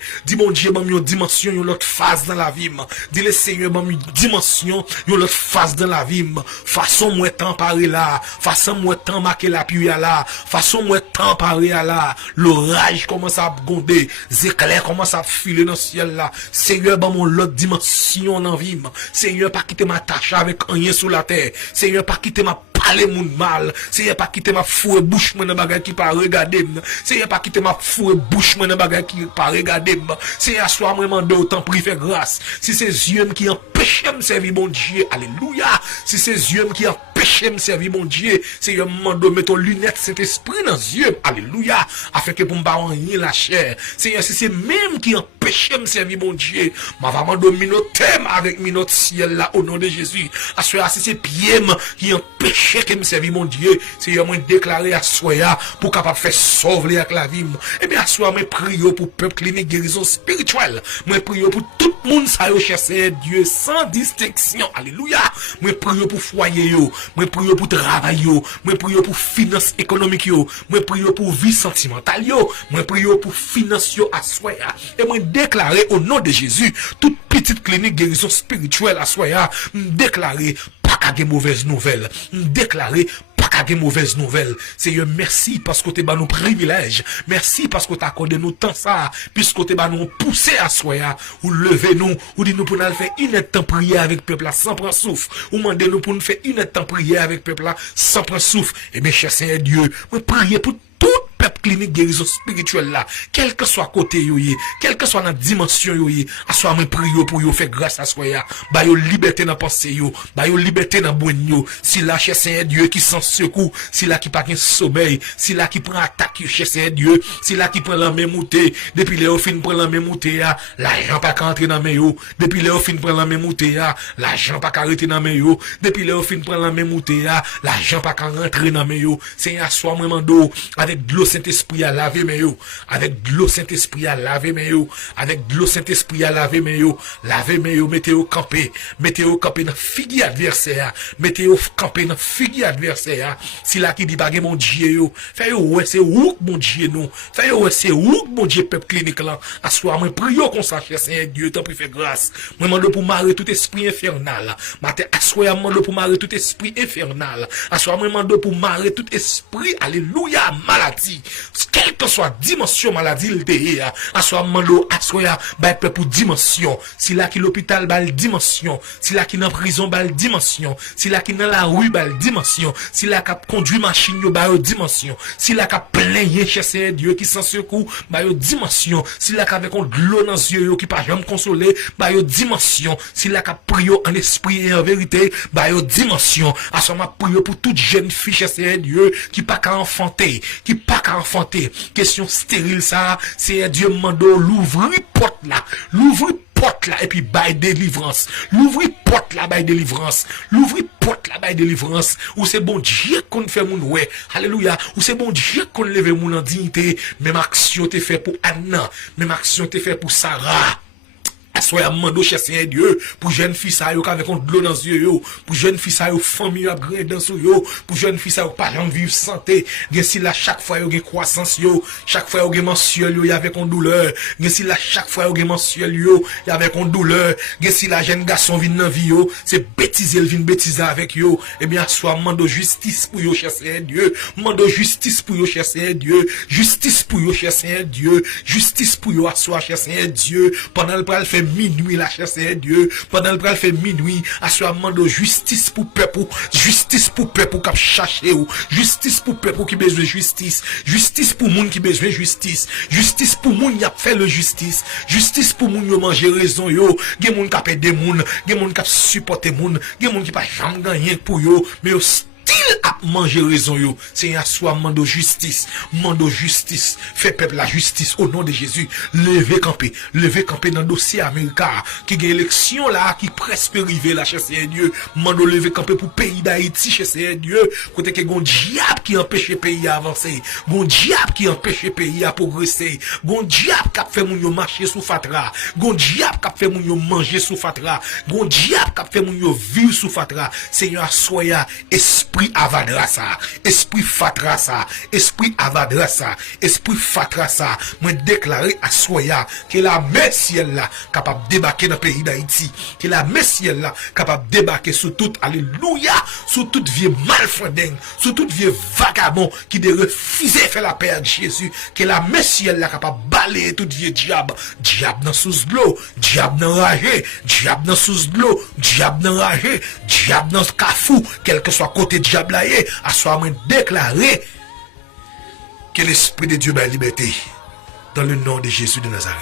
bon, dimension, l'autre phase dans la vie, dit le Seigneur, bon, dimension, l'autre phase dans la vie, façon moi temps paré là, façon moi temps marqué la pluie là, façon moi temps paré là, l'orage commence à gronder, éclairs commence à filer dans le ciel là, Seigneur, bon, mon l'autre dimension dans la vie, Seigneur, pas quitter ma tâche avec rien sur la terre, Seigneur, pas quitter ma parler moun mal, Seigneur, pas quitter ma fouet bouche moi dans bagay qui pas regarder, Seigneur, pas quitter ma fouet bouche moi dans bagay qui pas regarder, Seigneur, sois moi mandé autant prie faire grâce, si c'est yeux qui empêchent me servir mon Dieu, alléluia, si c'est yeux qui empêchent me servir mon Dieu, Seigneur, mando mettre lunettes cet esprit dans les yeux, alléluia, afin que pour me pas rien la chair, Seigneur, si c'est même qui empêche me servir mon Dieu, ma va dominer thème avec notre ciel là au nom de Jésus. À ce si c'est pied qui empêche que me servir mon Dieu, Seigneur, moi déclarer à soya pour capable faire sauver avec la vie. Et bien à soi moi prier pour peuple clinique guérison spirituelle. Moi prier pour tout le monde ça yo chercher Dieu sans distinction. Alléluia. Moi prier pour foyer yo, moi prier pour travail yo, moi prier pour finance économique yo, moi prier pour vie sentimentale yo, moi prier pour finance yo à soya. Et moi déclarer au nom de Jésus toute petite clinique guérison spirituelle à soya, déclarer pas qu'à mauvaise nouvelle, déclarer pas qu'à mauvaise nouvelle. Seigneur, merci parce que tu as nos privilèges, merci parce que tu as accordé nous temps ça, puisque tu as nous poussé à soya, ou lever nous, ou dit nous pour nous faire une temps prière avec peuple là sans prendre souffle, ou demander nous pour nous faire une temps prière avec peuple là sans prendre souffle. Et bien cher Seigneur Dieu, moi prier pour tout peuple clinique guérison spirituelle là, quel que soit côté yo yé, quelle que soit notre dimension yo yé, à soi me prier pour yo faire grâce à soi ya, ba yo liberté dans pensée yo, ba yo liberté dans bonne yo, si la cher Seigneur Dieu qui sans secours, si la qui pas qu'un sommeil, si la qui prend attaque cher Seigneur Dieu, si la qui prend la même mouté, depuis les fin prend la même mouté ya, l'argent pas qu'entrer dans mes yo, depuis les fin prend la même mouté ya, l'argent pas qu'arrêter dans mes yo, depuis les fin prend la même mouté ya, l'argent pas qu'entrer dans mes yo, Seigneur soit moi mando avec de l'eau Saint-Esprit à laver mes yo, avec de l'eau Saint-Esprit à laver mes yo, avec de l'eau Saint-Esprit à laver mes yo, mettez au campé dans figue adversaire, mettez au campé dans figue adversaire, si la qui dit bagay mon Dieu yo, fait yo ouais c'est où mon Dieu non, fait yo ouais c'est où mon Dieu peuple clinique là, à soir moi prions qu'on sache Seigneur Dieu t'en prie faire grâce, moi demande pour marrer tout esprit infernal, matin à soir demande pour marrer tout esprit infernal, à soir moi demande pour marrer tout esprit alléluia maladie, quelle que soit dimension maladie il te à soi mando à soi ba pour dimension, si là qui l'hôpital ba dimension, si là qui dans prison ba dimension, si là qui dans la rue ba dimension, si là qui conduit machine yo ba dimension, si là qui plein chercher Dieu qui sans secours ba dimension, si là qui avec on de l'eau dans yeux yo qui pas jamais consoler ba dimension, si là qui prie en esprit et en vérité ba dimension, à soi m'a prier pour toute jeune fille chercher Dieu qui pas qu'à enfanter, qui pas qu'à enfanter, question stérile ça, c'est Dieu mando l'ouvrir porte là, l'ouvrir porte là et puis bail délivrance, l'ouvrir porte là bail délivrance, l'ouvrir porte là bail délivrance, ou c'est bon Dieu qu'on fait moun ouais, alléluia, ou c'est bon Dieu qu'on lève moun en dignité, même action t'es fait pour Anna, même action t'es fait pour Sarah. Soyez mando chez Seigneur Dieu pour jeune fille ça yo avec de l'eau dans yeux yo, pour jeune fille ça yo famille a grain dans sou yo, pour jeune fille ça yo pas jamais vivre santé, gen si là chaque fois yo gen croissance yo, chaque fois yo gen mensuel yo y avec on douleur, gen si là chaque fois yo gen mensuel yo y avec on douleur, gen si la jeune garçon vinn dans vie yo, c'est bêtiser vinn bêtiser avec yo, et bien soit mando justice pour yo chez Seigneur Dieu, mando justice pour yo chez Seigneur Dieu, justice pour yo chez Seigneur Dieu, justice pour yo à soi chez Seigneur Dieu, pendant le pral fait minuit la cher Seigneur Dieu, pendant le pral fait minuit, assoir mando justice pour peuple qui chercher ou, justice pour peuple qui besoin justice pour monde qui besoin justice pour monde qui a fait le justice pour monde yo manger raison yo, gen monde qui a perdre monde, gen monde qui a supporter monde, gen monde qui pas jamais gagner pour yo, mais yo à manger raison yo. Seigneur, soit mando justice, fait peuple la justice au nom de Jésus. Levez camper dans le dossier américain qui gagne élection là qui presque arrivé là chez Seigneur Dieu. Mando lever camper pour pays d'Haïti chez Seigneur Dieu. Côté que gon diable qui empêche pays à avancer, gon diable qui empêche pays à progresser, gon diable qui fait moun yo marcher sous fatra, gon diable qui fait moun yo manger sous fatra, gon diable qui fait moun yo vivre sous fatra. Seigneur, soya esprit avadra ça, esprit fatra ça, esprit avadra ça, esprit fatra ça, moi déclarer à soya que la messiel là capable de débarquer dans le pays d'Haïti, que la messiel là capable de débarquer sur tout, alléluia, sur toute vieux malfonding, sur toute vieux vagabond qui de refuser faire la paix avec Jésus, que la messiel là capable de balayer tout vieux diable dans sous l'eau, diable dans ragé, diable dans sous l'eau, diable dans ragé, diable dans cafou, quel que soit côté diable là, à soi déclarer que l'Esprit de Dieu va liberté dans le nom de Jésus de Nazareth.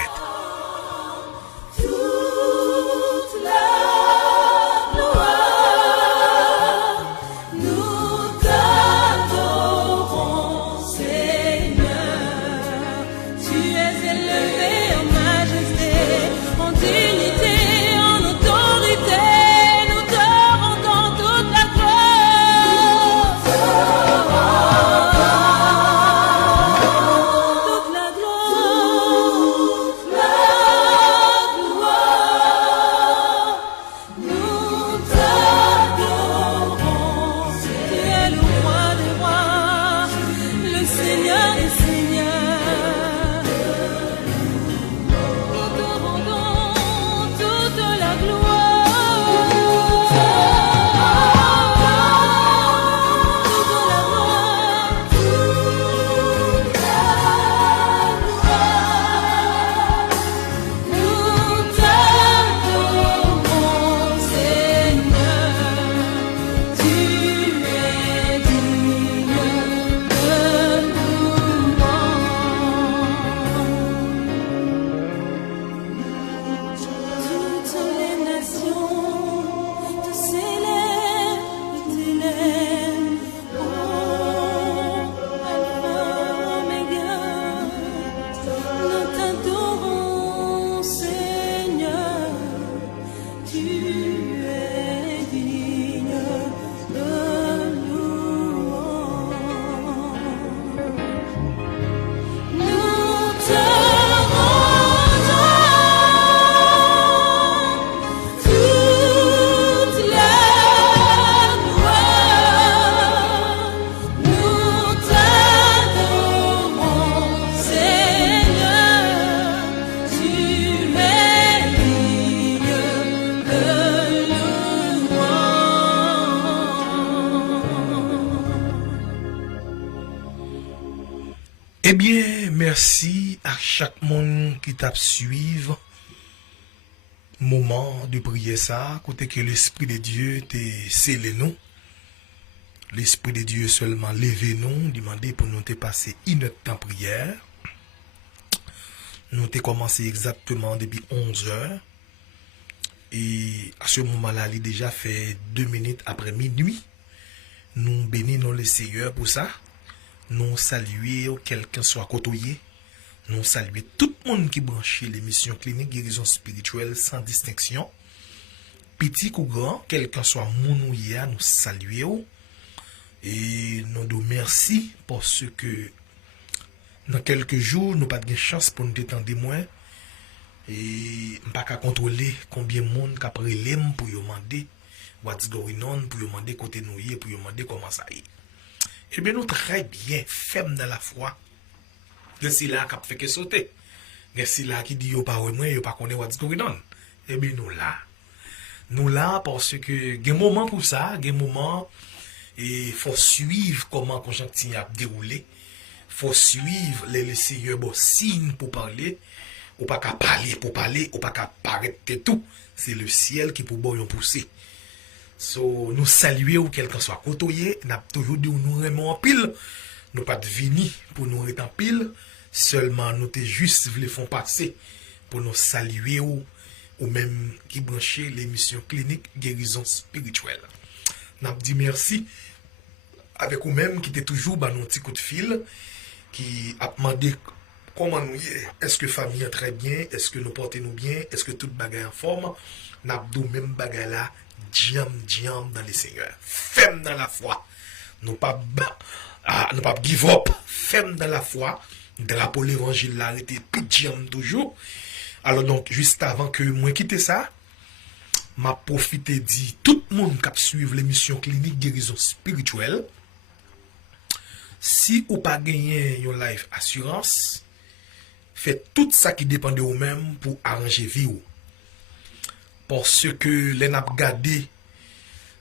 Eh bien, merci à chaque monde qui t'a suivi moment de prier ça, côté que l'Esprit de Dieu t'a scellé nous. L'Esprit de Dieu seulement levé nous, demandé pour nous te passer une heure de temps prière. Nous t'ai commencé exactement depuis 11 heures. Et à ce moment-là, il a déjà fait 2 minutes après minuit. Nous bénissons le Seigneur pour ça. Nous saluons quelqu'un soit côtoyé. Nous saluons tout le monde qui branche l'émission clinique guérison spirituelle sans distinction. Petit ou grand, quelqu'un soit mounouya, nous saluons. Et nous nous remercions parce que dans quelques jours, nous n'avons pas de chance pour nous détendre moins. Et nous n'avons pas contrôler combien de monde qui a pris l'aime pour demander what's going on, pour demander côté nous, pour demander comment ça y est. Eh bien, nous très bien, ferme dans la foi. Il y a là qui fait que sauter. Il y a là qui dit, yo pas moi, yo pas connaît what's going on. Eh bien, nous là. Nous là parce que, il y a un moment pour ça, il y a un moment, et faut suivre comment conjoncture a déroulé. Faut suivre les seigneurs bon signe pour parler. ou pas qu'à parler pour parler, ou pas qu'à paraître tout. C'est le ciel qui pour bon pousser. So, nous saluer ou quelqu'un soit côtoyé, n'a toujours dit nous aimons en pile, nous pas de vini pour nous être en pile, seulement nous te juste les font passer pour nous saluer ou même qui brancher l'émission clinique guérison spirituelle. N'a dit merci avec ou même qui était toujours bah, nos petits coups de fil, qui a demandé comment nous y est, est-ce que famille est très bien, est-ce que nous portons nous bien, est-ce que toute bagaille en forme, n'a dit même bagaille là, diam dans les seigneurs, ferme dans la foi, nous pas give up, ferme dans la foi, drapeau l'évangile là, arrêté, puis diam toujours. Alors donc, juste avant que moi quitte ça, m'a profité dit tout le monde qui suivre l'émission clinique guérison spirituelle, si ou pas gagné yon life assurance, faites tout ça qui dépend de vous-même pour arranger vie ou. Parce que les n'a regardé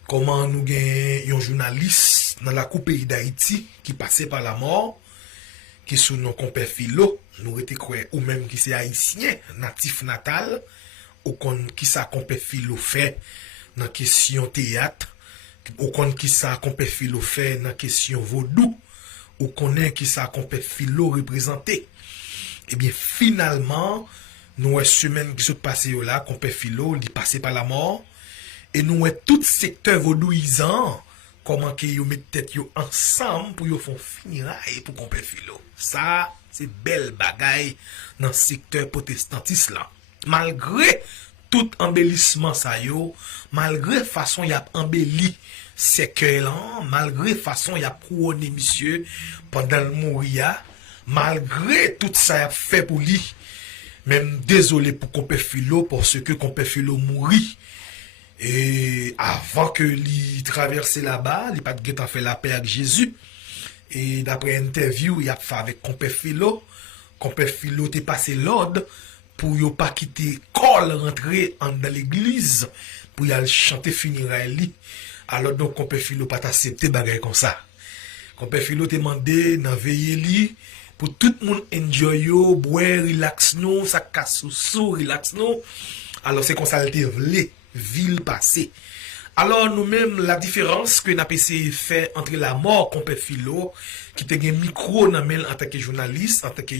comment nous gagnons un journaliste dans la coupe pays d'Haïti qui passait par la mort, qui sous nos compères philo, nous étions quoi, ou même qui c'est haïtien, natif natal, ou qui ça compère philo fait dans question théâtre, ou qui ça compère philo fait dans question vaudou, ou connaît qui ça compère philo représenté. Eh bien finalement, nous semaine qui se passé là, compère philo, il passé par la mort, et nous tout secteur vaudouisant, comment que yo mettent tête yo ensemble pour yo font funérailles pour compère philo. Ça, c'est belle bagaille dans le secteur protestantiste là. Malgré tout embellissement ça yo, malgré façon y a embelli ces cœurs là, malgré façon y a couronné monsieur pendant le mourir, malgré tout ça y a fait pour lui. Même désolé pour compère philo parce que compère philo mourit. Et avant que lui traverse là-bas, il pas de guet fait la paix avec Jésus. Et d'après interview, il a fait avec compère philo. Compère philo t'est passé l'ordre pour yo pas quitter col rentrer dans l'église pour y aller chanter funérailles. Alors donc compère philo pas accepter bagaille comme ça. Compère philo te demandé dans veiller li pour tout le monde enjoy yo, boire, relax nous, ça casse sous relax nous. Alors c'est comme ça le te vle ville passée. Alors nous-mêmes, la différence que nous avons fait entre la mort compère philo, qui te un micro dans en tant que journaliste, en tant que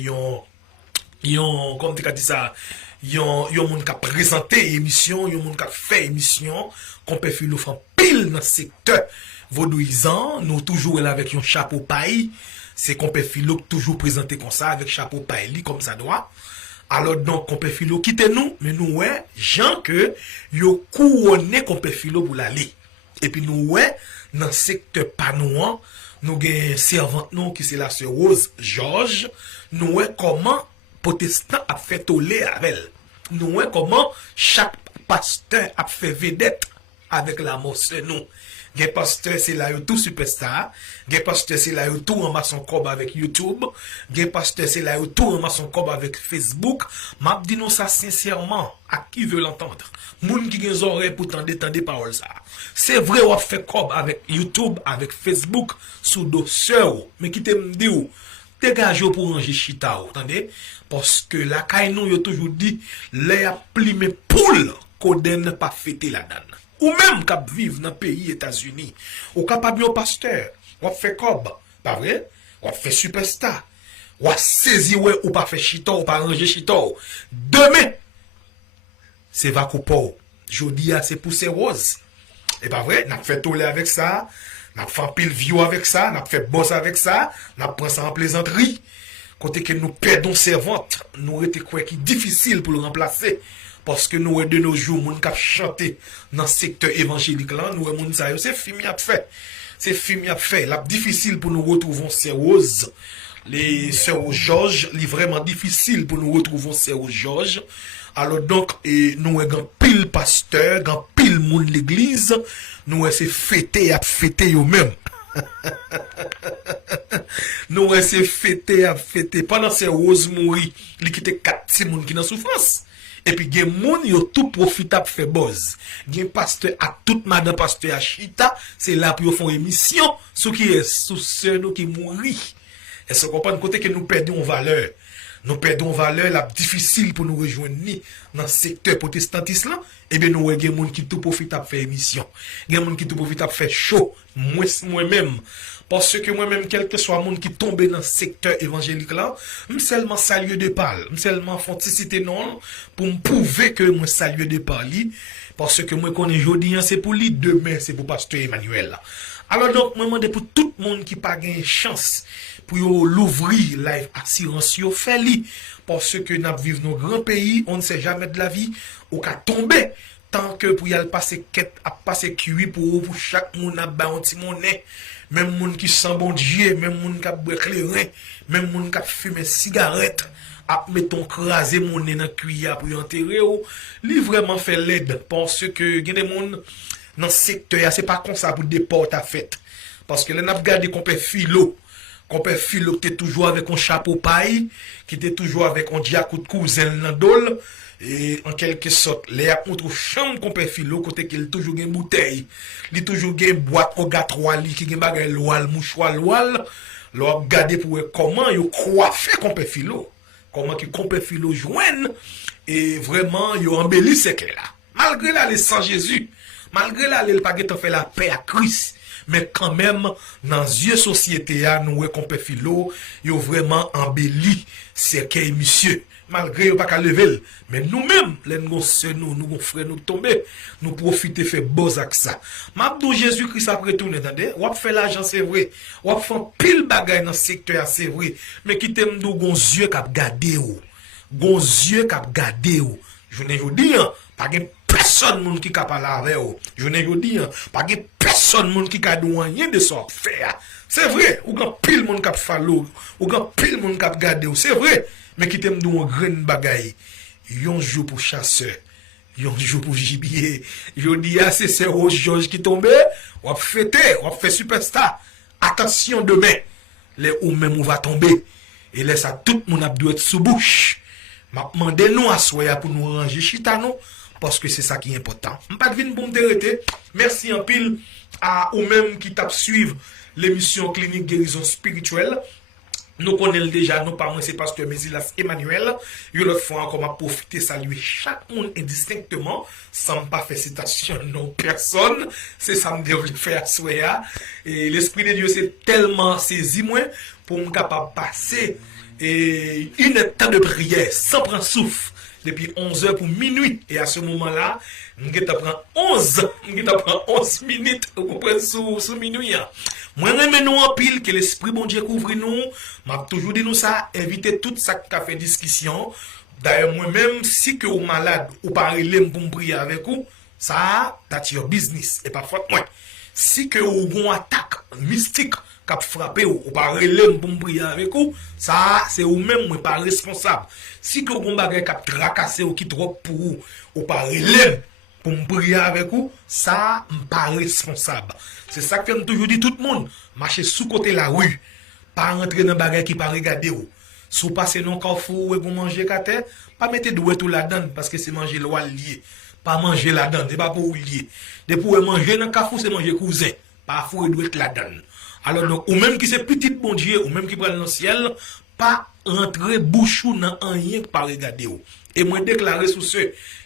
comme tu as dit ça, yon moun qui a présenté émission, yon moun qui a fait émission, compère philo fait pile dans le secteur vaudouisant, nous toujours là avec un chapeau paille, c'est compère philo toujours présenté comme ça, avec chapeau paille, comme ça doit. Alors donc compère philo quitte nous, mais nous ouais gens que yo couronné compère philo pour l'aller. Et puis nous ouais dans secteur panouan, nous gagne servante nous qui c'est la sœur Rose Georges, nous ouais comment protestant a fait toller avec elle. Nous ouais comment chaque pasteur a fait vedette avec la mort nous. Gen pasteur c'est là yo tout superstar, gen pasteur c'est là yo tout en maçon cob avec YouTube, gen pasteur c'est là yo tout en maçon cob avec Facebook. M'a dit nous ça sincèrement à qui veut l'entendre. Moun qui gen oreilles pour tendre parole ça. C'est vrai ou fait cob avec YouTube, avec Facebook sous dossier mais qui te me dit ou dégage pour ranger chita ou, attendez parce que la caille nous yo toujours dit les a plimé poule koden pas fêter la donne. Ou même cap vivre dans le pays États-Unis, ou capable un pasteur, ou fait cob, pas vrai? Ou fait superstar, ou saisi ou pas fait chita ou pas ranger chita. Demain, c'est vacupo. Jodi a c'est poussé rose. Et pas vrai? N'a fait toller avec ça, n'a fait pile view avec ça, n'a fait boss avec ça, n'a pris ça en plaisanterie. Côté que nous perdons servante, nous était quoi qui difficile pour le remplacer. Parce que nous, de nos jours, nous avons chanté dans le secteur évangélique là, nous avons dit c'est film y a fait. C'est film y a fait. Là, difficile pour nous retrouver ces roses. Les sœurs Georges, c'est vraiment difficile pour nous retrouver ces roses Georges. Alors donc, nous avons pile pasteur, avons pile monde l'église, nous avons fêté à fêter eux-mêmes. Nous avons fêté à fêter. Pendant ces roses mourir, il y a 4 petits monde qui sont en souffrance. Et puis, il y a des gens qui ont tout profitable pour faire buzz. Il y a un pasteur à tout madame pasteur à Chita, c'est là pour faire une émission, ce qui est sous ceux qui mourir. Et ce qu'on comprend côté que nous perdons valeur. nous perdons valeur, la difficile pour nous rejoindre ni dans le secteur protestantisme là, et bien nous avons des gens qui tout profite à faire émission. Des gens qui tout profite à faire show, moi-même. Parce que moi-même, quel que soit le monde qui tombe dans le secteur évangélique là, je seulement saluer de parler, je seulement fanticité non, pour me prouver que moi saluer de parler, parce que moi connais aujourd'hui, c'est pour lui, demain c'est pour pasteur Emmanuel là. Alors donc, moi demande pour tout le monde qui pas gain chance pour l'ouvrir live assurance yo fait li, parce que nous vivons dans grand pays, on ne sait jamais de la vie, ou qu'à tomber tant que pour y aller passer quête à passer cuit pour chaque monde a ba un petit monnaie. Même moun qui sent bon Dieu, même moun qui a boire clairin, même moun qui a fumé cigarette, a mettons craser mon nez dans cuillère pour enterrer ou, li vraiment fait l'aide parce que gen des moun dans secteur c'est pas comme ça pour des portes à fête. Parce que là n'a regardé qu'on peut philo qui était toujours avec un chapeau paille, qui était toujours avec un diaco de cousin dans dol. Et en quelque sorte, les a contre chambre qu'on peut philo, côté qu'il toujours une bouteille, il toujours une boîte au gâteau qui gen bagay loal, mouchoir loal, l'on regarder pour comment yo coiffer qu'on peut philo, comment qui qu'on peut philo joindre, et vraiment yo embelli c'est là. Malgré là les sans Jésus, malgré là il pas fait la paix à Christ, mais quand même dans yeux société a nous qu'on peut philo, yo vraiment embelli c'est que monsieur. Malgré pas qu'à lever, mais nous-mêmes, les nous frères nous tomber, nous profiter faire beaux actes ça. M'abdou Jésus-Christ a retourné, attendez, ou a fait l'argent c'est vrai, ou a fait pile bagaille dans le secteur c'est vrai, mais qui t'aime d'où gon yeux k'ap gade ou, gon yeux k'ap gade ou. Je ne vous dis pas que personne moun qui k'ap parler avec ou. Je ne vous dis pas que personne moun qui k'ap rien de son faire. C'est vrai, ou gan pile moun k'ap follow, ou gan pile moun k'ap gade ou, c'est vrai. Mais qui t'aime d'où un grain bagaille, yon jour pour chasseur, yon jour pour gibier, yon dit c'est Rose George qui tombe, on va fêter, on va faire superstar. Attention demain, les ou même on va tomber, et laisse à tout le monde a dû être sous bouche. M'a demandé nous à soya pour nous ranger chita nous, parce que c'est ça qui est important. M'pas de vin pour m'arrêter. Merci en pile à ou même qui t'a suivre l'émission Clinique Guérison Spirituelle. Nous connaissons déjà, nous parlons, c'est pasteur Mésilas Emmanuel. Une autre fois encore, m'a profité saluer chaque monde indistinctement, sans pas faire citation non personne. C'est ça me devrait faire à souhait. Et l'Esprit de Dieu s'est tellement saisi, moi, pour me capable passer une temps de prière sans prendre souffle. Depuis 11h pour minuit. Et à ce moment-là, nous prend 11 minutes sous minuit. Moi, je nous en pile que l'Esprit bon Dieu couvre nous. M'a toujours dit nous ça, éviter tout ça qui a fait discussion. D'ailleurs, moi-même, si que vous malade ou pas relève pour me prier avec vous, ça, that's your business. Et pas faute moi. Si que vous avez une attaque mystique qui a frappé ou pas relève pour me prier avec vous, ça, c'est vous-même, moi, pas responsable. Si que vous avez un bagage qui a tracassé ou qui trop pour vous, ou pas relève pour me prier avec vous, ça, pas responsable. C'est ça que je toujours dit tout le monde. Marcher sous côté la rue. Pas rentrer dans bagage qui pas regarder ou. Si vous passez dans le carrefour et vous mangez à terre, pas mettre doué tout là-dedans parce que c'est manger loi lié. Pas manger là-dedans, c'est pas pour lier. De pour manger dans le carrefour, c'est manger cousin. Pas fou et doué là-dedans. Alors donc, ou même qui c'est petit bon Dieu, ou même qui prend dans le ciel, pas rentrer bouchou dans rien que pas regarder ou. Et moi déclarer sous ce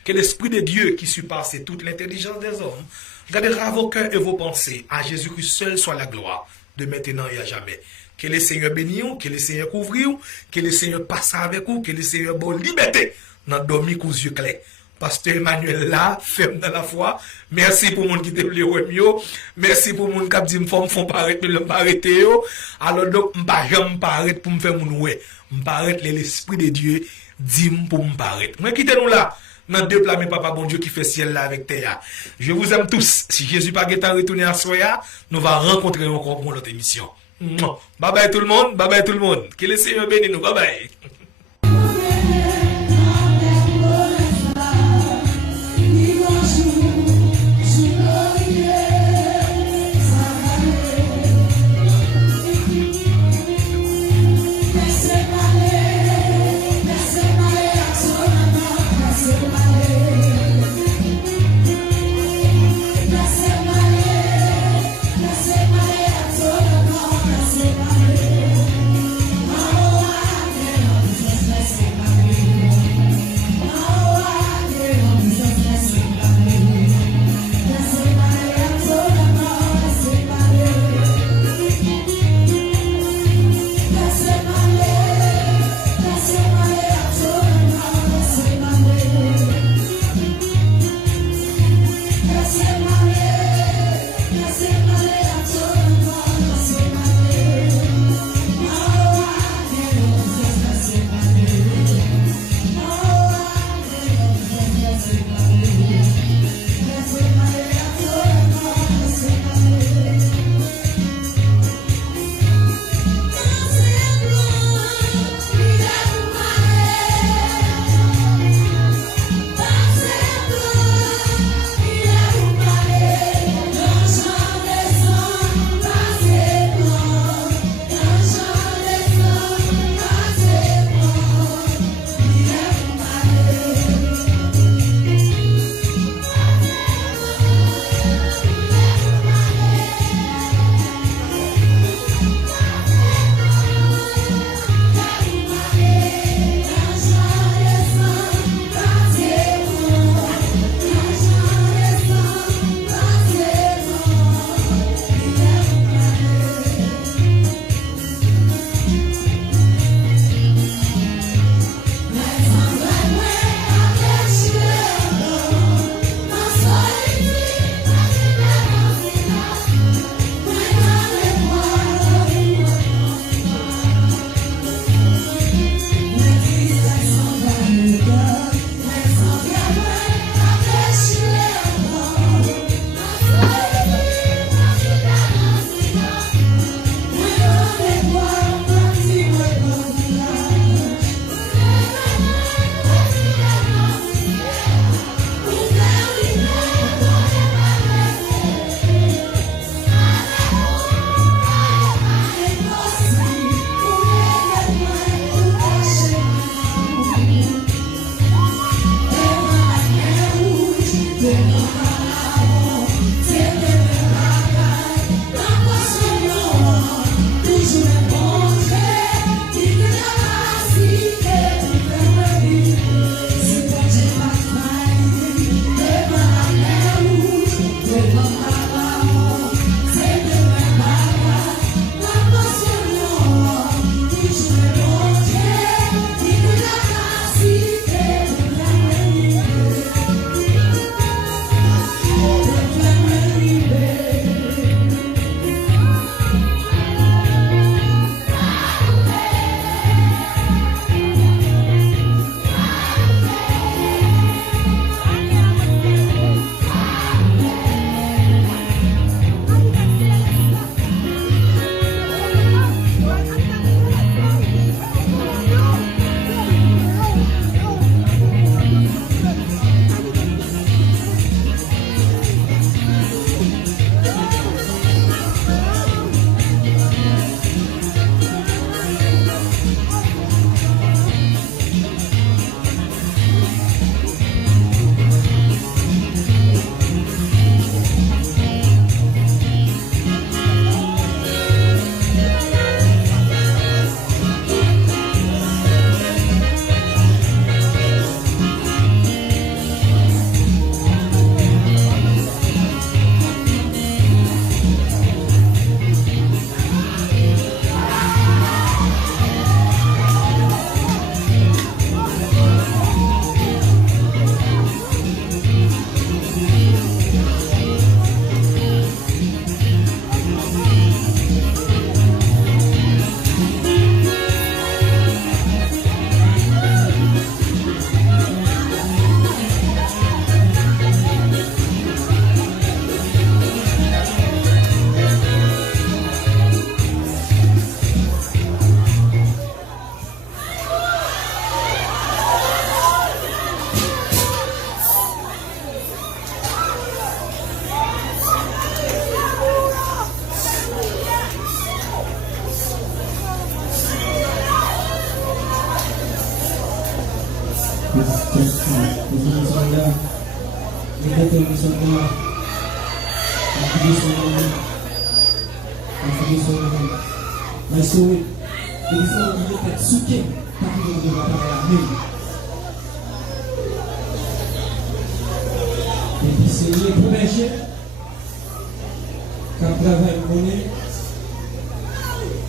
que l'Esprit de Dieu qui surpasse toute l'intelligence des hommes, gardera vos cœurs et vos pensées. À Jésus-Christ seul soit la gloire, de maintenant et à jamais. Que le Seigneur bénisse, que le Seigneur couvre, que le Seigneur passe avec vous, que le Seigneur bonne liberté dans dormir aux yeux clairs. Pasteur Emmanuel là, ferme dans la foi. Merci pour mon qui te plaît yo. Merci pour mon qui dit me font paraître me m'arrêter yo. Alors donc m'pa jamais paraître pour me faire mon ouais. M'paraître l'esprit de Dieu dit pour me paraître. Moi quittez nous là. Dans deux plats, mais papa bon Dieu qui fait ciel là avec terre. Je vous aime tous. Si Jésus pas guettant retourner à soya, nous va rencontrer encore pour notre émission. Bye bye tout le monde, bye bye tout le monde. Que le Seigneur bénisse nous. Bye bye.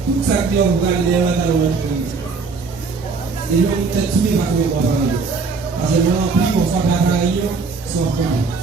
tout ça que on va aller là dans le et nous peut-être tous les vacances on va parler parce que nous en plus on va travailler sans problème.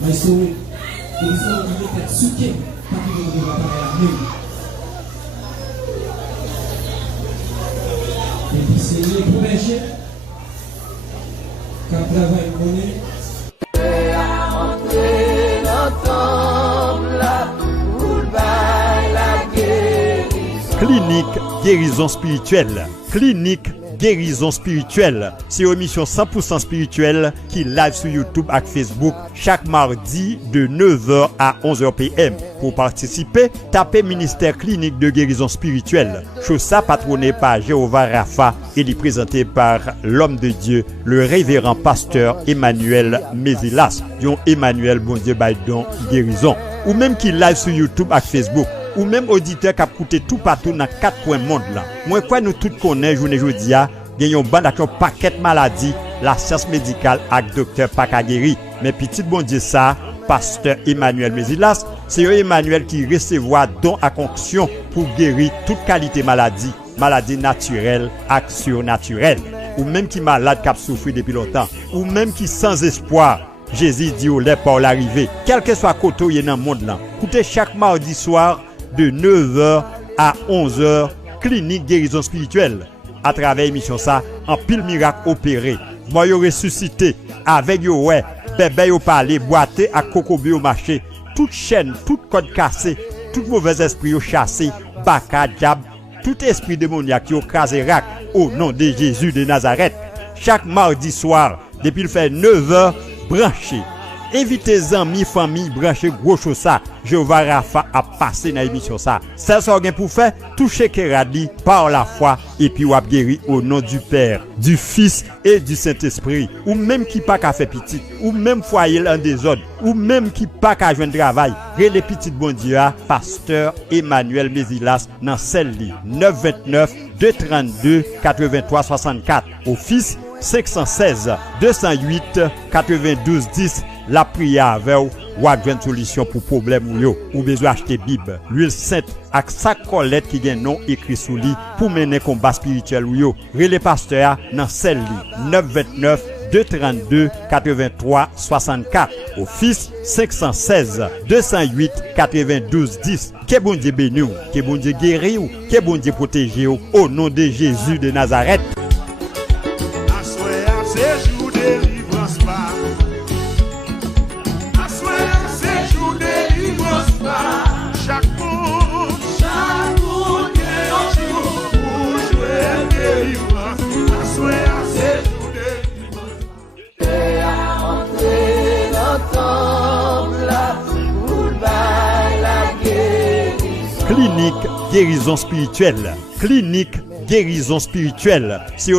Mas eles são que é suque para que não vá para ele. E puis c'est les promesses qu'à travail connaît. Clinique guérison spirituelle. Clinique guérison spirituelle. C'est une émission 100% spirituelle qui live sur YouTube et Facebook chaque mardi de 9h à 11h PM. Pour participer, tapez Ministère clinique de guérison spirituelle. Chose ça patronné par Jéhovah Rapha et présenté par l'homme de Dieu, le révérend pasteur Emmanuel Mézilas. Yon Emmanuel bon Dieu baidon guérison. Ou même qui live sur YouTube et Facebook. Ou même auditeur qui a coûté tout partout dans 4 coins monde là. Moi quoi nous tous connaissons journée jodi a, gagnons bande avec un paquet maladie, la science médicale avec docteur Paka guéri. Mais petit bon Dieu ça, pasteur Emmanuel Mézilas, c'est Emmanuel qui recevoir don à conction pour guérir toute qualité maladie, maladie naturelle, et surnaturelle. Ou même qui malade qui a souffert depuis longtemps, ou même qui sans espoir. Jésus dit au lait par l'arrivée, quel que soit côté où il est dans le monde là. Écoutez chaque mardi soir de 9h à 11h, clinique guérison spirituelle. À travers l'émission ça, en pile miracle opéré. Moi yo ressuscité avec yo ouais, bébé yo parler, boité à cocobi au marché. Toute chaîne, toute code cassé, tout mauvais esprit yo chassé, baka diable, tout esprit démoniaque yo crasé rac au nom de Jésus de Nazareth. Chaque mardi soir, depuis le fait 9h, branché. Invitez amis, famille, branchez gros chose ça. Jéhovah Rapha a passé dans l'émission ça. Ça s'organ pour faire toucher Keradi par la foi et puis ou a guéri au nom du Père, du Fils et du Saint-Esprit. Ou même qui pas qu'à faire petit, ou même foyer en désordre, ou même qui pas qu'à joindre travail. Les petites bon Dieu, pasteur Emmanuel Mézilas dans celle-là 929 232 83 64. Office 516 208 92 10. La prière avec ou a une solution pour problème ou yo ou besoin acheter Bible, l'huile sainte avec sa colette qui gagne nom écrit sous lui pour mener combat spirituel ou yo. Relais pasteur dans celle li 929 232 83 64. Office 516 208 92 10. Que bon Dieu béni ou, que bon Dieu guéri ou, que bon Dieu protégé ou au nom de Jésus de Nazareth. Clinique guérison spirituelle. Clinique guérison spirituelle. C'est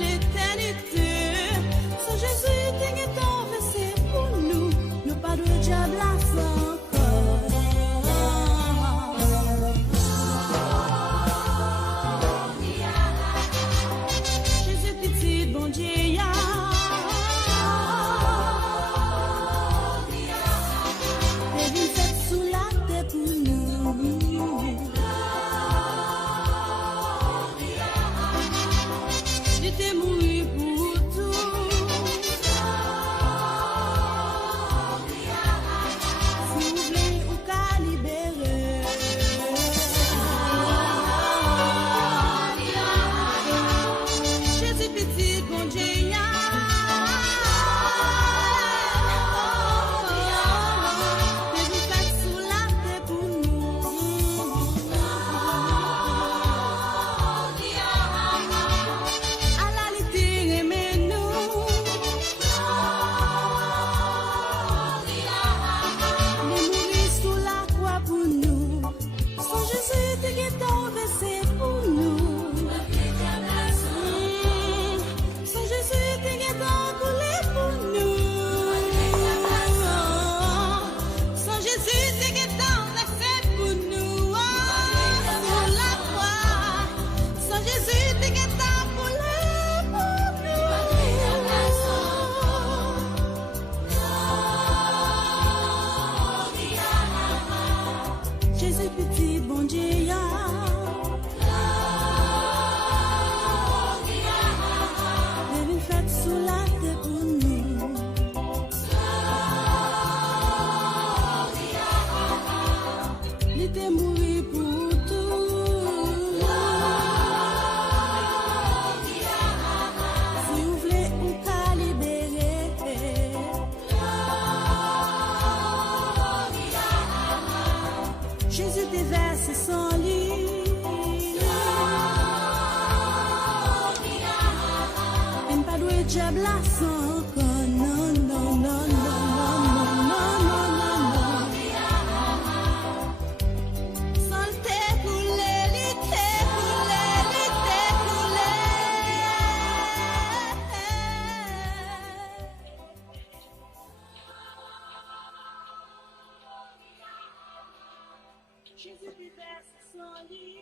l'éternité. Sans Jésus, t'es versé pour nous. Nous pas de diable à Jésus petit, bon Dieu, ya. Baby, faites sous la tête pour nous. J'étais mouru pour tout. Si vous voulez, ou qu'à libérer. Jésus petit, bon Dieu, ya. Baby, faites sous la tête pour nous. À la littérature, aimez-nous. Les mourir sous la croix pour nous. Sans Jésus, t'es versé pour nous. Sans Jésus, t'es coulé pour nous. Sans Jésus, t'es versé pour nous. Sur la croix. Sans Jésus, t'es coulé pour nous. Jésus petit, bon Dieu, ya. Baby, faites sous la tête pour nous. Il était mouru pour tout. Si vous voulez, ou qu'à libérer. Jésus t'est versé sans lit. Et pas de diable à son corps. Non, non, non, non, non, non, non, non, non. Sans le t'écouler, Jésus t'est versé sans lit.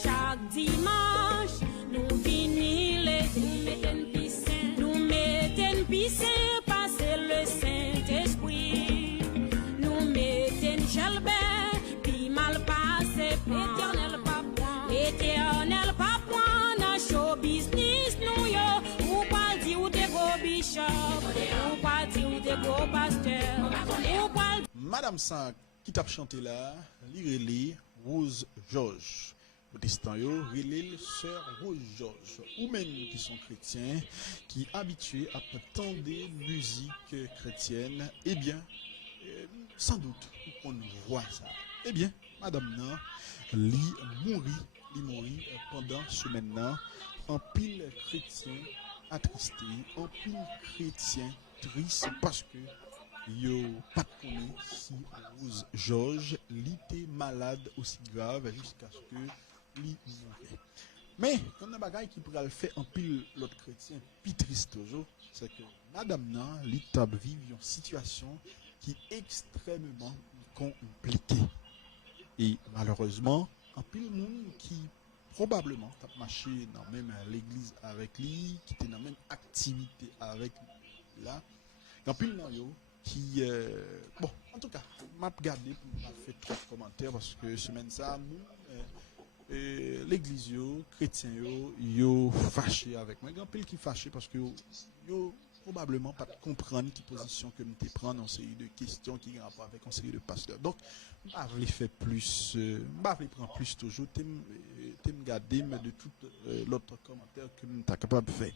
Chaque dimanche, nous finissons nous mettons piscine, passer le Saint-Esprit. Nous mettons gelbert, puis mal passé, l'éternel papa, dans show business, nous yo, ou pas dire ou des gros bishop, ou pas dire ou des gros pasteur, ou pas. Madame Sang, qui t'a chanté là, li Rose George. Protestants yo relève sœur Rose George ou même qui sont chrétiens qui habitués à entendre musique chrétienne eh bien sans doute on voit ça eh bien madame nan li mouri pendant semaine nan en pile chrétien attristé en pile chrétien triste parce que yo pas connaît si Rose George était malade aussi grave jusqu'à ce que li mourait. Mais on a un bagage qui pourrait le faire en pile l'autre chrétien, puis triste toujours, c'est que madame nan, l'étape vit une situation qui est extrêmement compliquée. Et malheureusement, en pile monde qui probablement t'a marché dans même l'église avec lui, qui était dans la même activité avec lui, là, en pile nan yo qui bon, en tout cas, m'a regardé pour pas faire trop de commentaires parce que semaine ça l'église yo, chrétien yo fâché avec moi. Il y a un pile qui fâché parce que yo probablement pas comprendre qui position que me prendre en série de questions qui ont rapport avec en série de pasteurs. Donc, je vais faire plus, je vais prendre plus toujours, te me garder de tout l'autre commentaire que tu es capable de faire.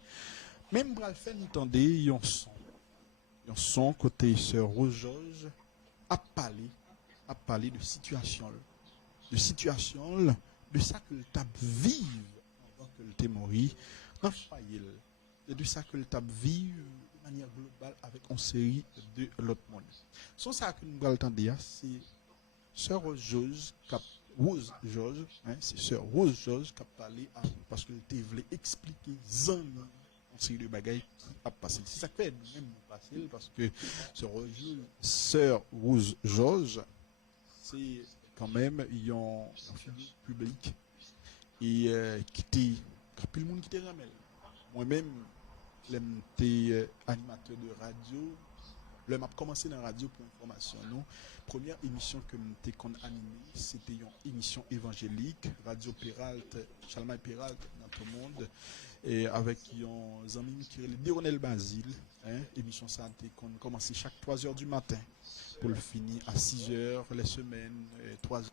Même pour le faire, nous entendez, il y a un son côté sœur Rose George à parler de situation, de ça que le tape vive avant que le témorie dans le foyer, et de ça que le tape vive de manière globale avec une série de l'autre monde. Son ça que nous allons entendre, c'est sœur Rose George, c'est sœur Rose George qui a parlé parce que le voulait expliquer une série de bagailles qui a passé. C'est ça que fait nous-mêmes nous passer parce que sœur Rose George, c'est quand même ils ont une figure publique et qui était plus le monde qui était ramel. Moi-même j'étais animateur de radio. Le m'a commencé dans la radio pour information. Non, première émission que j'étais animée, c'était une émission évangélique, Radio Peralt, Chalma Peralt dans tout le monde, et avec un ami qui est le Déronel Basile. Émission ça a commencé chaque 3h du matin pour le finir à 6h les semaines, 3h.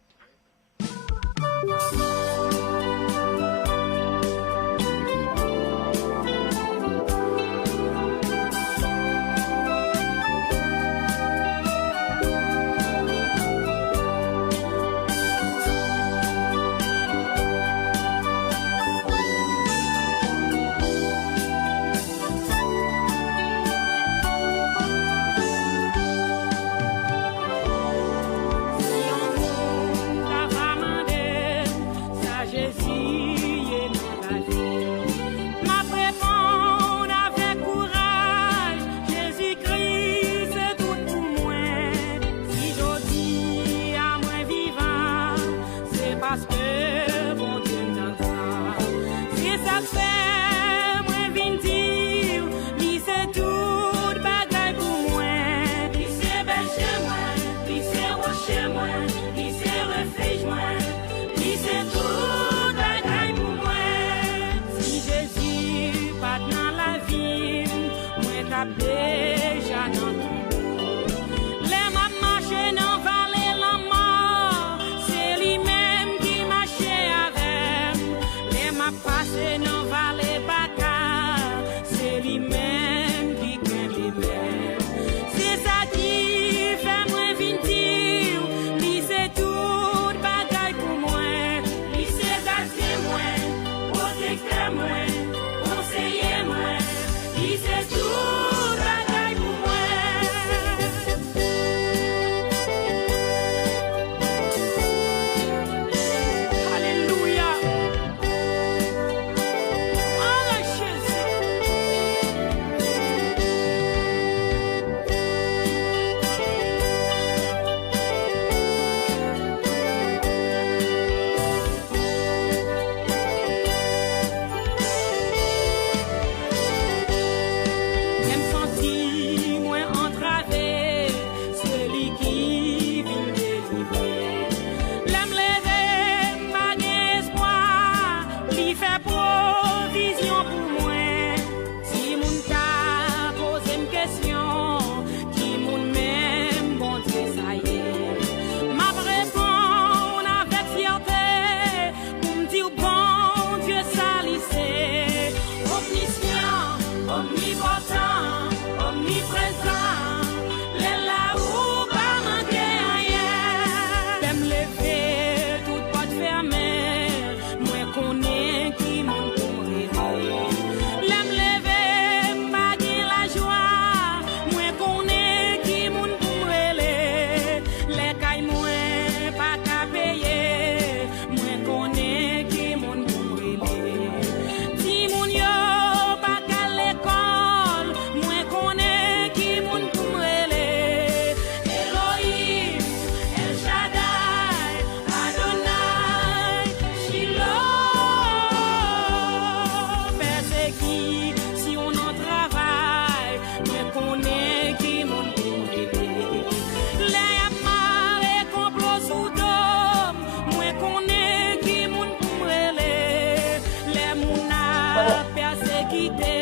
Qui vérité.